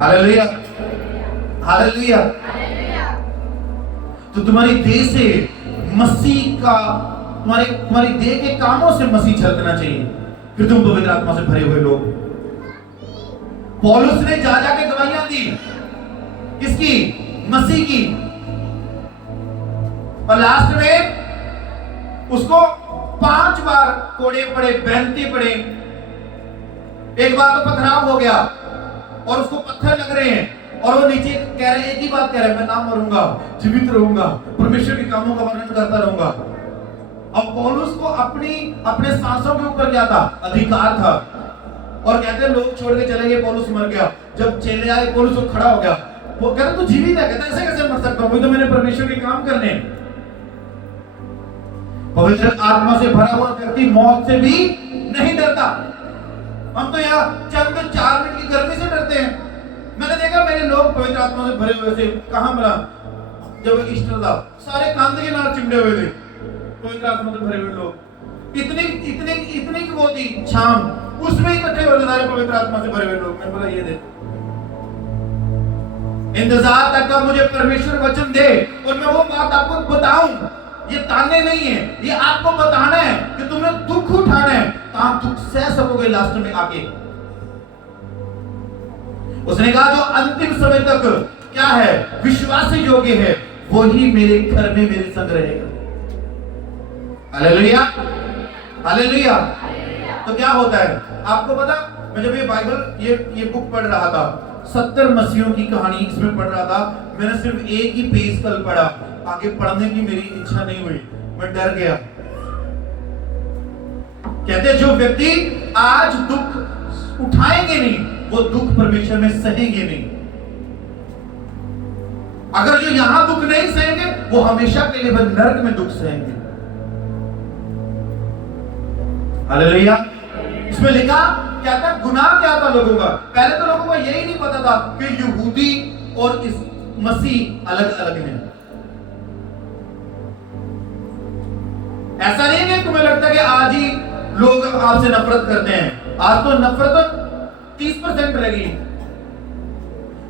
Hallelujah, hallelujah. तो तुम्हारी देह से मसीह का, तुम्हारी देह के कामों से मसीह झलकना चाहिए। फिर तुम पवित्र आत्मा से भरे हुए लोग। पौलुस ने जा जाके गवाहियां दी, किसकी? मसीह की। और लास्ट में उसको 5 बार कोड़े पड़े, बेंती पड़े। एक बार तो पथराव हो गया और उसको पत्थर लग रहे हैं और वो नीचे कह रहे, एक ही बात कह रहे हैं, मैं ना मरूंगा, जीवित रहूंगा, परमेश्वर के कामों का वर्णन करता रहूंगा। अब पौलुस को अपने सांसों के ऊपर क्या था? अधिकार था। और कहते हैं लोग छोड़ के चले गए, पौलुस मर गया। जब चले आए पौलुस को खड़ा हो गया, वो कहता तू जीवित है। कहता ऐसे कैसे मर सकता हूं, तो मैंने परमेश्वर के काम करने। पवित्र आत्मा से भरा हुआ व्यक्ति मौत से भी नहीं डरता। हम तो यहाँ चंद 4 मिनट की गर्मी से डरते हैं। मैंने देखा मेरे लोग पवित्र आत्मा से भरे हुए थे, कहां मरा? जब ईस्टर था, सारे कांद के नार चिमड़े हुए थे, पवित्र आत्मा से भरे हुए लोग। इतनी की वो थी शाम, उसमें इकट्ठे हो गए पवित्र आत्मा से भरे हुए लोग। मैंने बोला ये देख, इंतजार तक का मुझे परमेश्वर वचन दे और मैं वो बात आपको बताऊं। ये ताने नहीं है, ये आपको बताना है कि तुम्हें दुख उठाना है, आप दुख सह सकोगे लास्ट में आके। उसने कहा जो अंतिम समय तक क्या है, विश्वास योग्य है, वो ही मेरे घर में मेरे संग रहेगा। Hallelujah, hallelujah. तो क्या होता है आपको पता? मैं जब ये बाइबल ये बुक पढ़ रहा था, 70 मसीहों की कहानी इसमें पढ़ रहा था, मैंने सिर्फ एक ही पेज कल पढ़ा, आगे पढ़ने की मेरी इच्छा नहीं हुई, मैं डर गया। कहते जो व्यक्ति आज दुख उठाएंगे नहीं, वो दुख परमेश्वर में सहेंगे नहीं। अगर जो यहां दुख नहीं सहेंगे, वो हमेशा के लिए नरक में दुख सहेंगे। हालेलुया। इसमें लिखा क्या था? गुनाह क्या था लोगों का? पहले तो लोगों को यही नहीं पता था कि यहूदी और इस मसीह अलग अलग हैं। ऐसा नहीं है तुम्हें लगता कि आज ही लोग आपसे नफरत करते हैं। आज तो नफरत 30% रहेगी।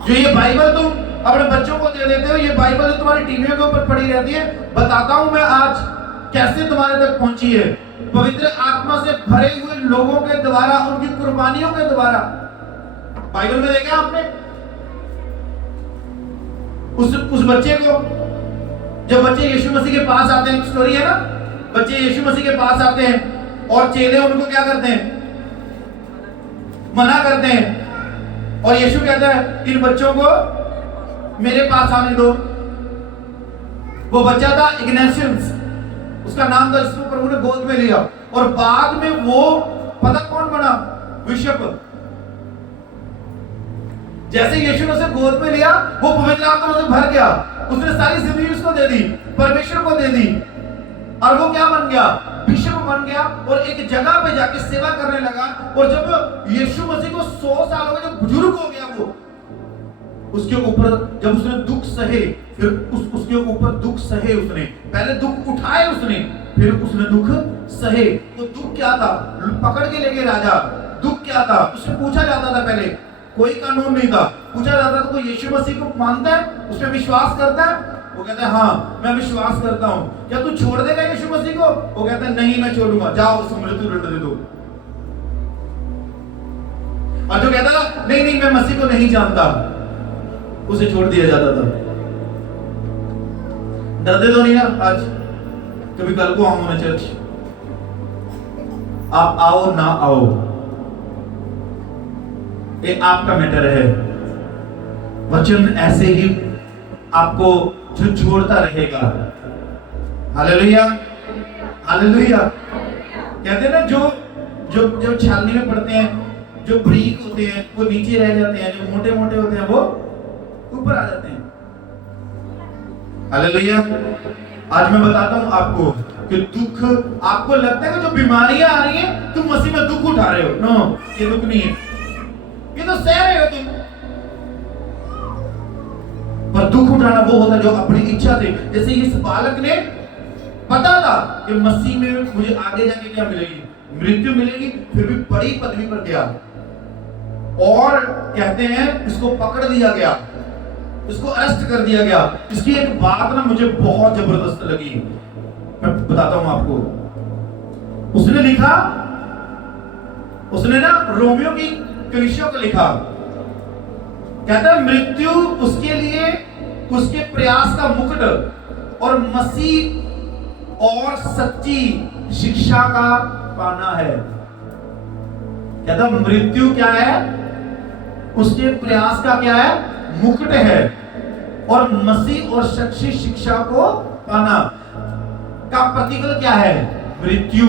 जो ये बाइबल तुम अपने बच्चों को दे देते हो, ये बाइबल तुम्हारी टीवियों के ऊपर पड़ी रहती है, बताता हूं मैं आज कैसे तुम्हारे तक पहुंची है। पवित्र आत्मा से भरे हुए लोगों के द्वारा, उनकी कुर्बानियों के द्वारा। बाइबल में देखा आपने उस बच्चे को, जब बच्चे यीशु मसीह के पास आते हैं, स्टोरी है ना, बच्चे यीशु मसीह के पास आते हैं और चेले उनको क्या करते हैं? मना करते हैं। और यीशु कहता है इन बच्चों को मेरे पास आने दो। वो बच्चा था इग्नेशियस, उसका नाम था, जिसको प्रभु ने गोद में लिया और बाद में वो पता कौन बना? बिशप। जैसे यीशु ने उसे गोद में लिया, वो पवित्र आत्मा से भर गया, उसने सारी जिंदगी उसको दे दी, परमेश्वर को दे दी, और वो क्या बन गया? बिशप बन गया और एक जगह पे जाके सेवा करने लगा। और जब यीशु मसीह को 100 साल हो गए, जब बुजुर्ग हो गया वो, उसके ऊपर जब उसने दुख सहे, फिर उसके ऊपर दुख सहे उसने, पहले दुख उठाए उसने, फिर उसने दुख सहे। तो दुख क्या था? पकड़ के ले गए राजा। दुख क्या था? उससे पूछा जाता था, पहले कोई कानून नहीं था, पूछा जाता था कोई यीशु मसीह को मानता है, उस पर विश्वास करता है? वो कहता है हाँ मैं विश्वास करता हूं। क्या तू छोड़ देगा यीशु मसीह को? वो कहता है नहीं मैं छोड़ूंगा, जाओ उसको मृत्यु दंड दे दो। और जो कहता था नहीं नहीं मैं मसीह को नहीं जानता, उसे छोड़ दिया जाता था। डरते तो नहीं ना आज? कभी कल को आऊंगा मैं चर्च, आप आओ ना आओ, ये आपका मैटर है। वचन ऐसे ही आपको झुझोड़ता रहेगा। Hallelujah, hallelujah. कहते हैं ना जो जो जो छालनी में पड़ते हैं, जो ब्रीक होते हैं वो नीचे रह जाते हैं, जो मोटे मोटे होते हैं वो ऊपर आ जाते हैं। हालेलुया। आज मैं बताता हूं आपको कि दुख, आपको लगता है कि जो बीमारियां आ रही हैं तुम मसीह में दुख उठा रहे हो। नो, ये दुख नहीं है, ये तो सह रहे हो तुम। पर दुख उठाना वो होता है जो अपनी इच्छा से, जैसे इस बालक ने पता था कि मसीह में मुझे आगे जाके क्या मिलेगी? मृत्यु मिलेगी, फिर भी बड़ी पदवी पर गया। और कहते हैं इसको पकड़ लिया गया, इसको अरेस्ट कर दिया गया। इसकी एक बात ना मुझे बहुत जबरदस्त लगी, मैं बताता हूं आपको। उसने लिखा उसने ना रोमियो की कलीसिया को लिखा, कहता है मृत्यु उसके लिए उसके प्रयास का मुकुट और मसीह और सच्ची शिक्षा का पाना है। कहता मृत्यु क्या है? उसके प्रयास का क्या है? मुकुट है, और मसीह और सच्ची शिक्षा को पाना का प्रतिफल क्या है? मृत्यु।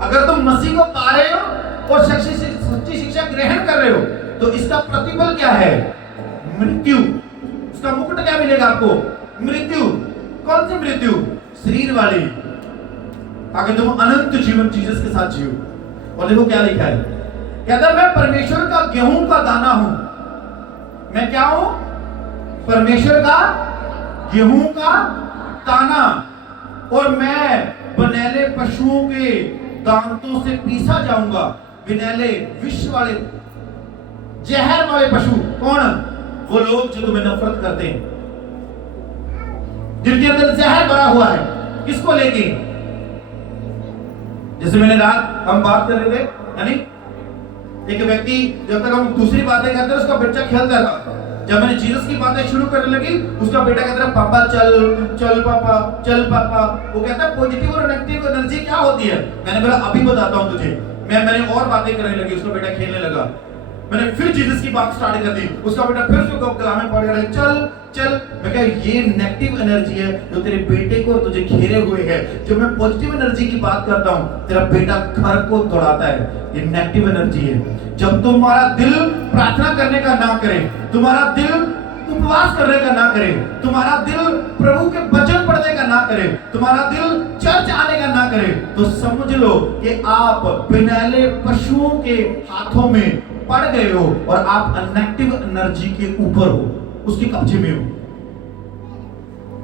अगर तुम मसीह को पा रहे हो और सच्ची शिक्षा ग्रहण कर रहे हो तो इसका प्रतिफल क्या है? मृत्यु। उसका मुकुट क्या मिलेगा आपको? मृत्यु। कौन सी मृत्यु? शरीर वाली, ताकि तुम अनंत जीवन जीसस के साथ जियो। और देखो क्या लिखा है, कहता है मैं परमेश्वर का गेहूं का दाना हूं। मैं क्या हूं? परमेश्वर का गेहूं का दाना, और मैं बनेले पशुओं के दांतों से पीसा जाऊंगा। बनेले विष वाले, जहर वाले पशु। कौन? वो लोग जो तुम्हें नफरत करते हैं, जिनके अंदर जहर भरा हुआ है। किसको लेके? जैसे मैंने रात हम बात कर रहे थे, यानी एक व्यक्ति जब तक हम दूसरी बातें करते हैं उसका बच्चा खेलता था। जब मैंने जीसस की बातें शुरू करने लगी, उसका बेटा कहता है पापा चल चल पापा चल पापा। वो कहता है पॉजिटिव और नेगेटिव एनर्जी क्या होती है? मैंने बोला अभी बताता हूं तुझे। मैंने और बातें करने लगी, उसका बेटा खेलने लगा। मैंने फिर जीसस की बात स्टार्ट कर दी, उसका बेटा फिर से गला में पड़ गया, चल चल। मैं कहा ये नेगेटिव एनर्जी है जो तेरे बेटे को तुझे घेरे हुए है। जब मैं पॉजिटिव एनर्जी की बात करता हूं, तेरा बेटा घर को दौड़ाता है। ये नेगेटिव एनर्जी है। जब तुम्हारा दिल प्रार्थना करने का ना करे, तुम्हारा दिल उपवास करने का ना करे, तुम्हारा दिल प्रभु के वचन पढ़ने का ना करे, तुम्हारा दिल चर्च आने का ना करे, तो समझ लो कि आप बिनैले पशुओं के हाथों में पड़ गए हो और आप नेगेटिव एनर्जी के ऊपर हो, उसके कब्जे में हो।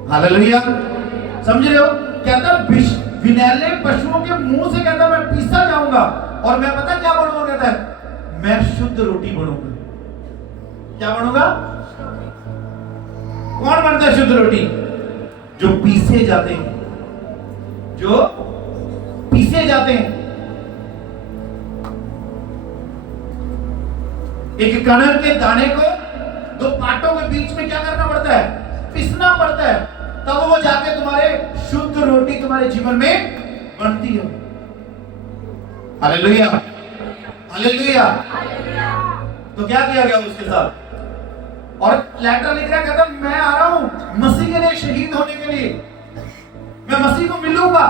हालेलुया। समझ रहे हो? कहता बिनैले पशुओं के मुंह से कहता मैं पीसा जाऊंगा, और मैं पता क्या बनूंगा? कहता है मैं शुद्ध रोटी बनूंगा। क्या बनूंगा? कौन बनता है शुद्ध रोटी? जो पीसे जाते हैं, जो पीसे जाते हैं। एक कणक के दाने को दो पाटों के बीच में क्या करना पड़ता है? पीसना पड़ता है, तब वो जाके तुम्हारे शुद्ध रोटी तुम्हारे जीवन में बनती है। Hallelujah, hallelujah. तो क्या किया गया उसके साथ? और लेटर लिख रहा, कहता मैं आ रहा हूं मसीह के लिए शहीद होने के लिए, मैं मसीह को मिलूंगा।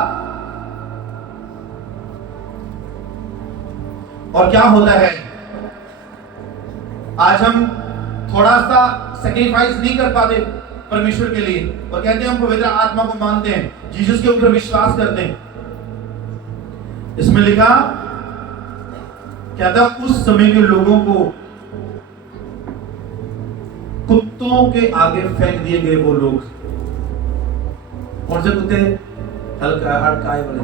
और क्या होता है? आज हम थोड़ा सा सैक्रिफाइस नहीं कर पाते परमेश्वर के लिए, और कहते हैं हम पवित्र आत्मा को मानते हैं, जीसस के ऊपर विश्वास करते हैं। इसमें लिखा, कहता उस समय के लोगों को कुत्तों के आगे फेंक दिए गए। वो लोग कौन से कुत्ते? हड़काए वाले,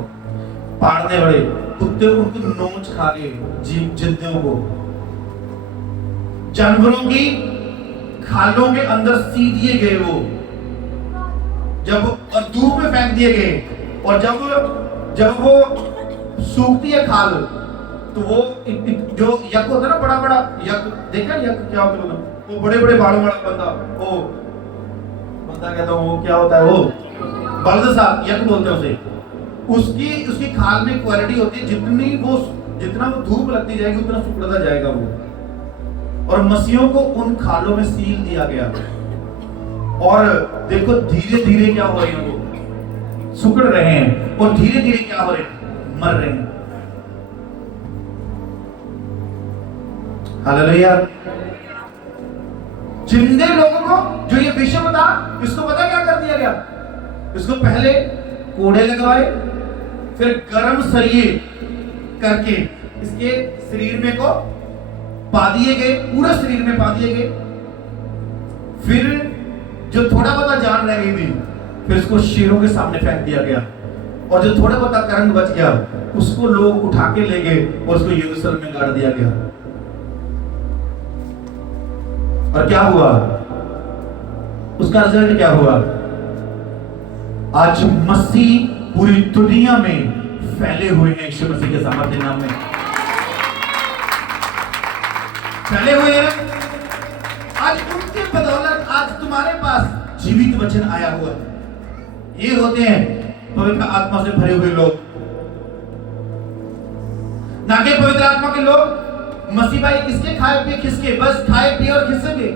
पाड़ने वाले कुत्ते, उनको नोच खा गए जिंदगियों को। जानवरों की खालों के अंदर सी दिए गए वो, जब और धूप में फेंक दिए गए। और जब वो सूखती है खाल, तो वो जो यक होता है ना, बड़ा बड़ा यक, देखा यक क्या होता है? वो बड़े बड़े बालों वाला बंदा, वो बंदा कहता हूँ, वो क्या होता है? वो बल्द सा यक बोलते हैं उसे। उसकी खाल में क्वालिटी होती है, जितना वो धूप लगती जाएगी उतना सुखड़ता जाएगा वो। और मसीहों को उन खालों में सील दिया गया, और देखो धीरे धीरे क्या हो रहे हैं? वो सुखड़ रहे हैं, और धीरे धीरे क्या हो रहे हैं? मर रहे हैं। हालेलुया। जिंदे लोगों को जो ये विषम था, इसको पता क्या कर दिया गया? इसको पहले कोड़े लगवाए, फिर गर्म सरिये करके इसके शरीर में को पा दिए गए, पूरे शरीर में पा दिए गए। फिर जो थोड़ा बहुत जान रह गई थी, फिर उसको शेरों के सामने फेंक दिया गया, और जो थोड़ा बहुत करंग बच गया उसको लोग उठा के ले गए और उसको यरूशलेम में गाड़ दिया गया। और क्या हुआ? उसका रिजल्ट क्या हुआ? आज मसीह पूरी दुनिया में फैले हुए हैं यीशु मसीह के सामर्थ्य नाम में, फैले हुए हैं। आज उनके बदौलत आज तुम्हारे पास जीवित वचन आया हुआ है। ये होते हैं पवित्र आत्मा से भरे हुए लोग, ना कि पवित्र आत्मा के लोग मसीह भाई किसके खाए पिए खिसके, बस खाए पिए और खिसके।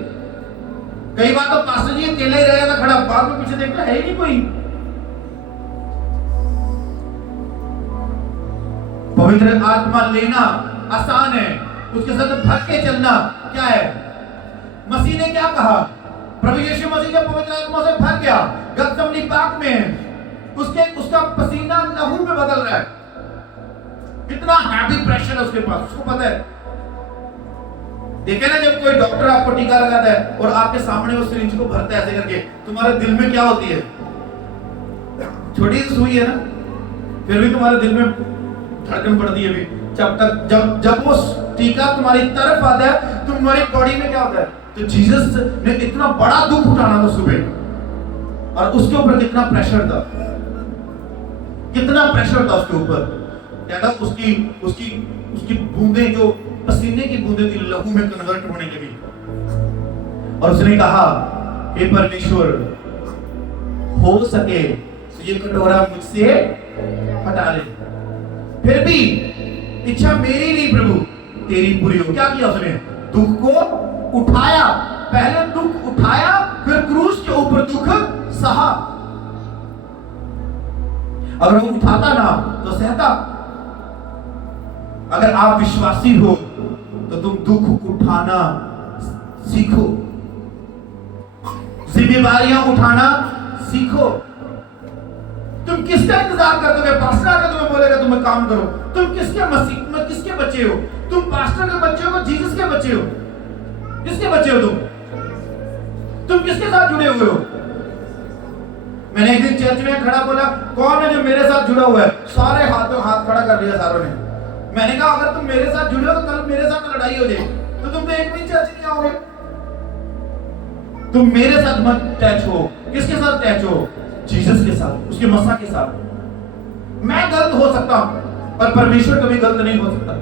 कई बार तो पास्टर जी अकेले ही रहेगा खड़ा, बाद में पीछे देखता है ही नहीं कोई। पवित्र आत्मा लेना आसान है, उसके साथ भर के चलना क्या है? मसीह ने क्या कहा? प्रभु यीशु मसीह जब पवित्र आत्मा से भर गया, गतसमनी पाक में उसका पसीना लहू में बदल रहा है। कितना हैवी प्रेशर है उसके पास, उसको पता है। देखे ना जब कोई डॉक्टर आपको टीका लगाता है और आपके सामने वो सिरिंज को भरता है ऐसे करके, तुम्हारे दिल में क्या होती है? छोटी सी सुई है ना, फिर भी तुम्हारे दिल में धड़कन पड़ती है भी। जब वो टीका तुम्हारी तरफ आता है, तुम्हारी बॉडी में क्या होता है? तो जीसस ने इतना बड़ा दुख उठाना था सुबह, और उसके ऊपर कितना प्रेशर था, कितना प्रेशर था उसके ऊपर। क्या था? उसकी बूंदें, जो पसीने की बूंदें थी, लहू में कन्वर्ट होने लगी। और उसने कहा, हे परमेश्वर, हो सके तो ये कटोरा मुझसे हटा ले, फिर भी इच्छा मेरी नहीं प्रभु तेरी पूरी हो। क्या किया उसने? दुख को उठाया, पहले दुख उठाया, फिर क्रूस के ऊपर दुख सहा। अगर वो उठाता ना तो सहता। अगर आप विश्वासी हो तो तुम दुख उठाना सीखो, जिम्मेदारियां उठाना सीखो। तुम किसका इंतजार करते हो? पास्टर आकर तुम्हें बोलेगा तुम्हें काम करो। तुम किसके मसीह में किसके बच्चे हो? तुम पास्टर के बच्चे हो, जीसस के बच्चे हो? किसके बच्चे हो तुम किसके साथ जुड़े हुए हो? मैंने एक दिन चर्च में खड़ा बोला, कौन है जो मेरे साथ जुड़ा हुआ है? सारे हाथ खड़ा कर लिया सारों ने। मैंने कहा अगर तुम मेरे साथ जुड़े हो तो कल मेरे साथ लड़ाई हो जाए, तो तुम तो एक भी चर्च नहीं आओगे। तुम मेरे साथ मत अटैच हो। किसके साथ अटैच हो? जीसस के साथ, उसके मसा के साथ। मैं गलत हो सकता हूं पर परमेश्वर कभी गलत नहीं हो सकता।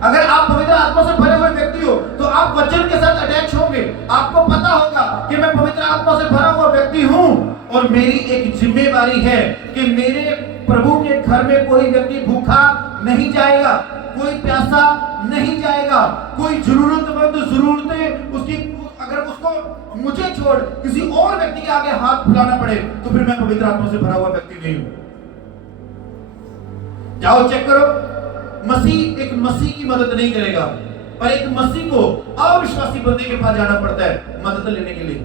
अगर आप पवित्र आत्मा से भरे हुए व्यक्ति हो तो आप वचन के साथ अटैच होंगे। आपको पता होगा कि मैं पवित्र आत्मा से भरा हुआ व्यक्ति हूं और मेरी एक जिम्मेदारी है कि मेरे प्रभु के घर में कोई व्यक्ति भूखा नहीं जाएगा, कोई प्यासा नहीं जाएगा, कोई जरूरतमंद जरूरतें उसकी, अगर उसको मुझे छोड़ किसी और व्यक्ति के आगे हाथ फैलाना पड़े तो फिर मैं पवित्र आत्मा से भरा हुआ व्यक्ति नहीं हूं। जाओ चेक करो, मसीह एक मसीह की मदद नहीं करेगा, पर एक मसीह को अविश्वासी बंदे के पास जाना पड़ता है मदद लेने के लिए।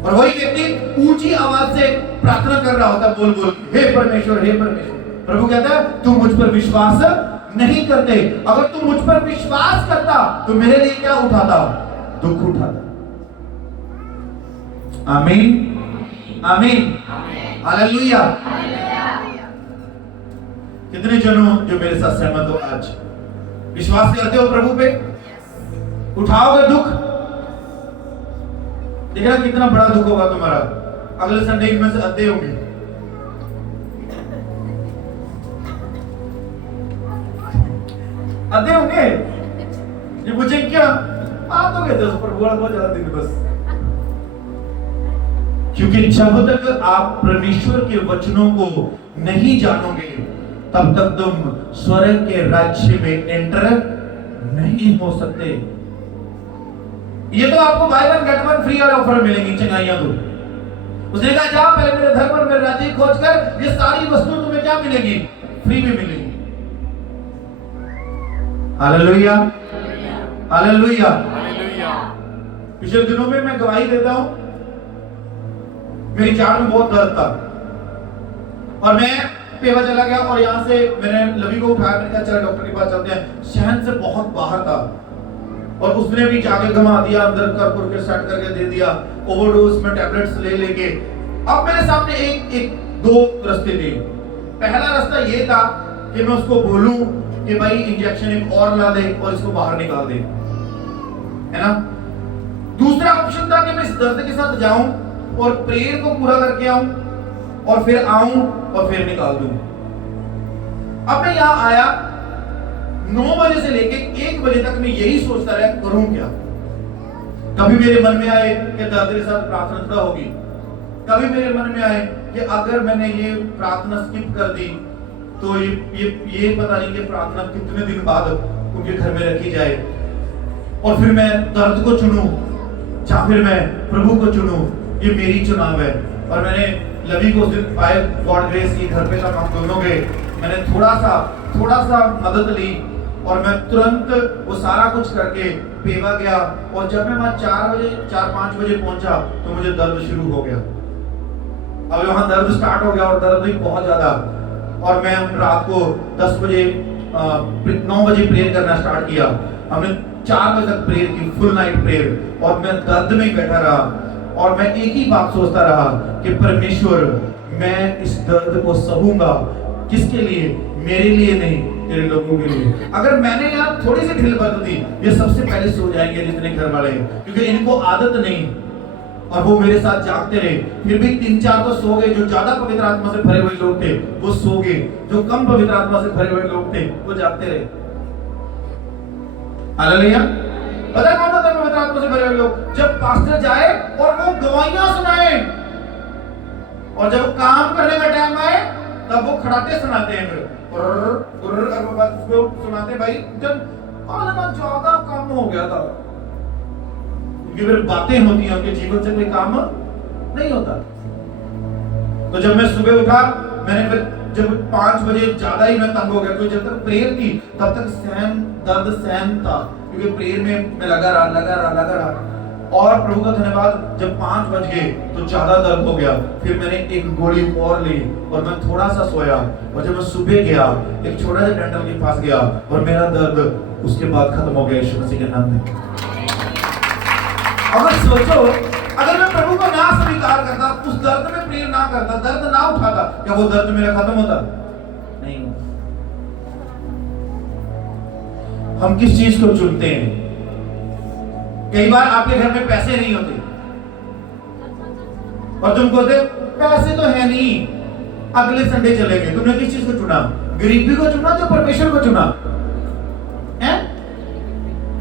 और वही व्यक्ति ऊंची आवाज से प्रार्थना कर रहा होता, बोल बोल, हे परमेश्वर, हे परमेश्वर। प्रभु कहता है तुम मुझ पर विश्वास नहीं करते। अगर तुम मुझ पर विश्वास करता तो मेरे लिए क्या उठाता? दुख उठाता। आमीन, आमीन, हालेलुया। कितने जनों जो मेरे साथ सहमत हो? आज विश्वास करते हो प्रभु पे? उठाओगे दुख? देखना कितना बड़ा दुख होगा तुम्हारा। अगले संडे में से अध्याय होंगे। अध्याय होंगे। ये पूछे क्या आप तो कहते हो पर बहुत ज्यादा दिन बस, क्योंकि जब तक आप परमेश्वर के वचनों को नहीं जानोगे तब तक तुम स्वर्ग के राज्य में एंटर नहीं हो सकते। ये तो आपको by one get one free और ऑफर मिलेंगी चंगाइयां तो। उसने कहा जाओ पहले मेरे धर्म और मेरे राज्य खोज कर, ये सारी वस्तुएं तुम्हें क्या मिलेगी? फ्री में मिलेगी। Hallelujah, hallelujah. पिछले दिनों में मैं गवाही देता हूं, मेरी जान में बहुत दर्द था और मैं पेवा चला गया और यहाँ से मैंने लवी को उठाया, मैंने कहा चल डॉक्टर के पास चलते हैं। शहर से बहुत बाहर था और उसने भी जाके घुमा दिया, अंदर कर सेट करके दे दिया, ओवरडोज में टैबलेट्स ले लेके। अब मेरे सामने एक दो रास्ते थे। पहला रास्ता ये था कि मैं उसको बोलूं कि भाई इंजेक्शन एक और ला दे और इसको बाहर निकाल दे, है ना। दूसरा ऑप्शन था कि मैं इस दर्द के साथ जाऊं और प्रेयर को पूरा करके आऊं और फिर आऊं और फिर निकाल दूं। अब मैं यहां आया 9 बजे से लेके 1 बजे तक मैं यही सोचता रहा करूं क्या। कभी मेरे मन में आए कि दादी के साथ प्रार्थना होगी, कभी मेरे मन में आए कि अगर मैंने ये प्रार्थना स्किप कर दी तो ये पता नहीं कि प्रार्थना कितने दिन बाद उनके घर में रखी जाए, और फिर मैं दर्द को चुनूं या फिर मैं प्रभु को चुनूं। ये मेरी चुनाव है। और मैंने लवी को उस दिन बाय गॉड ग्रेस की घर पे तक हम दोनों गए, मैंने थोड़ा सा मदद ली और मैं तुरंत वो सारा कुछ करके पेवा गया। और जब मैं वहां 4-5 बजे पहुंचा तो मुझे दर्द शुरू हो गया। अब वहां दर्द स्टार्ट हो गया और दर्द भी बहुत ज्यादा। और मैं रात को 9 बजे प्रेयर करना स्टार्ट किया। हमने 4 बजे तक प्रेयर की, फुल नाइट प्रेयर, और मैं दर्द में ही बैठा रहा और मैं एक ही बात सोचता रहा कि परमेश्वर, मैं इस दर्द को सहूंगा। किसके लिए? मेरे लिए नहीं, तेरे लोगों के लिए। अगर मैंने यहाँ थोड़ी सी ढील बरत दी, ये सबसे पहले सो जाएंगे जितने घर वाले हैं, क्योंकि इनको आदत नहीं, और वो मेरे साथ जागते रहे। फिर भी 3-4 तो सो गए। जो ज्यादा पवित्र आत्मा से भरे हुए लोग थे वो सो गए, जो कम पवित्र आत्मा से भरे हुए लोग थे वो जागते रहे। हालेलुया। पता है कौन होता है पवित्र आत्मा से भरे हुए लोग? जब पास्टर जाए और वो गवाहियां सुनाए, और जब काम करने का टाइम आए तब वो खड़ाटे सुनाते हैं। सुनाते भाई जब ज्यादा काम हो गया था, उनकी फिर बातें होती हैं, उनके जीवन से कोई काम नहीं होता। तो जब मैं सुबह उठा, मैंने फिर जब 5 बजे ज्यादा ही मैं तंग हो गया, तो जब तक प्रेयर की तब तक दर्द सहन था, क्योंकि प्रेयर में मैं लगा रहा। और प्रभु का धन्यवाद, जब 5 बज गए तो ज्यादा दर्द हो गया। फिर मैंने एक गोली और ली और मैं थोड़ा सा सोया। और जब मैं सुबह गया, एक छोटा सा डेंटल के पास गया और मेरा दर्द उसके बाद खत्म हो गया यीशु मसीह के नाम में। अगर सोचो, अगर मैं प्रभु को ना स्वीकार करता, उस दर्द में प्रेयर ना करता, दर्द ना उठाता, क्या वो दर्द मेरा खत्म होता? नहीं। हम किस चीज को चुनते हैं? कई बार आपके घर में पैसे नहीं होते और तुम कहते पैसे तो है नहीं, अगले संडे चलेंगे। तुमने किस चीज को चुना? गरीबी को चुना जो परमेश्वर को चुना है?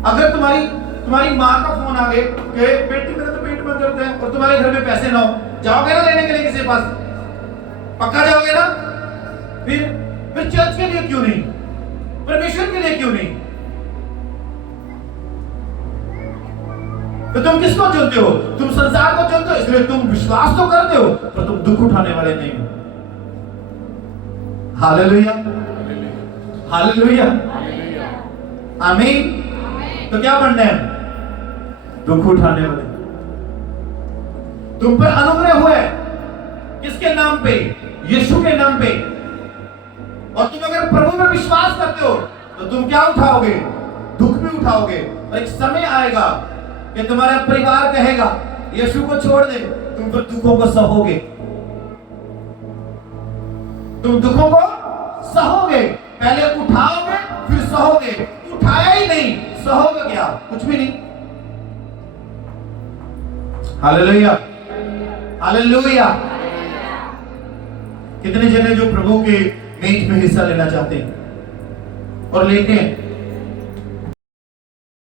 अगर तुम्हारी माँ का फोन आ गए कि बेटी मेरा तो पेट में दर्द है और तुम्हारे घर में पैसे ना हो, जाओगे ना लेने के लिए किसी के पास? पक्का जाओगे ना? फिर चर्च के लिए क्यों नहीं? परमेश्वर के लिए क्यों नहीं? तो तुम किसको चुनते हो? तुम संसार को चुनते हो, इसलिए तुम विश्वास तो करते हो पर तुम दुख उठाने वाले नहीं हो। हालेलुया, हालेलुया, आमीन। तो क्या बनना है? दुख उठाने वाले। तुम पर अनुग्रह हुआ है किसके नाम पे? यीशु के नाम पे। और तुम अगर प्रभु में विश्वास करते हो तो तुम क्या उठाओगे? दुख भी उठाओगे। और एक समय आएगा कि तुम्हारा परिवार कहेगा यीशु को छोड़ दे, तुम फिर दुखों को सहोगे। तुम दुखों को सहोगे, पहले उठाओगे फिर सहोगे। उठाया ही नहीं, सहोगे क्या? कुछ भी नहीं। Hallelujah, hallelujah. कितने जने जो प्रभु के मेज में हिस्सा लेना चाहते हैं और लेते हैं,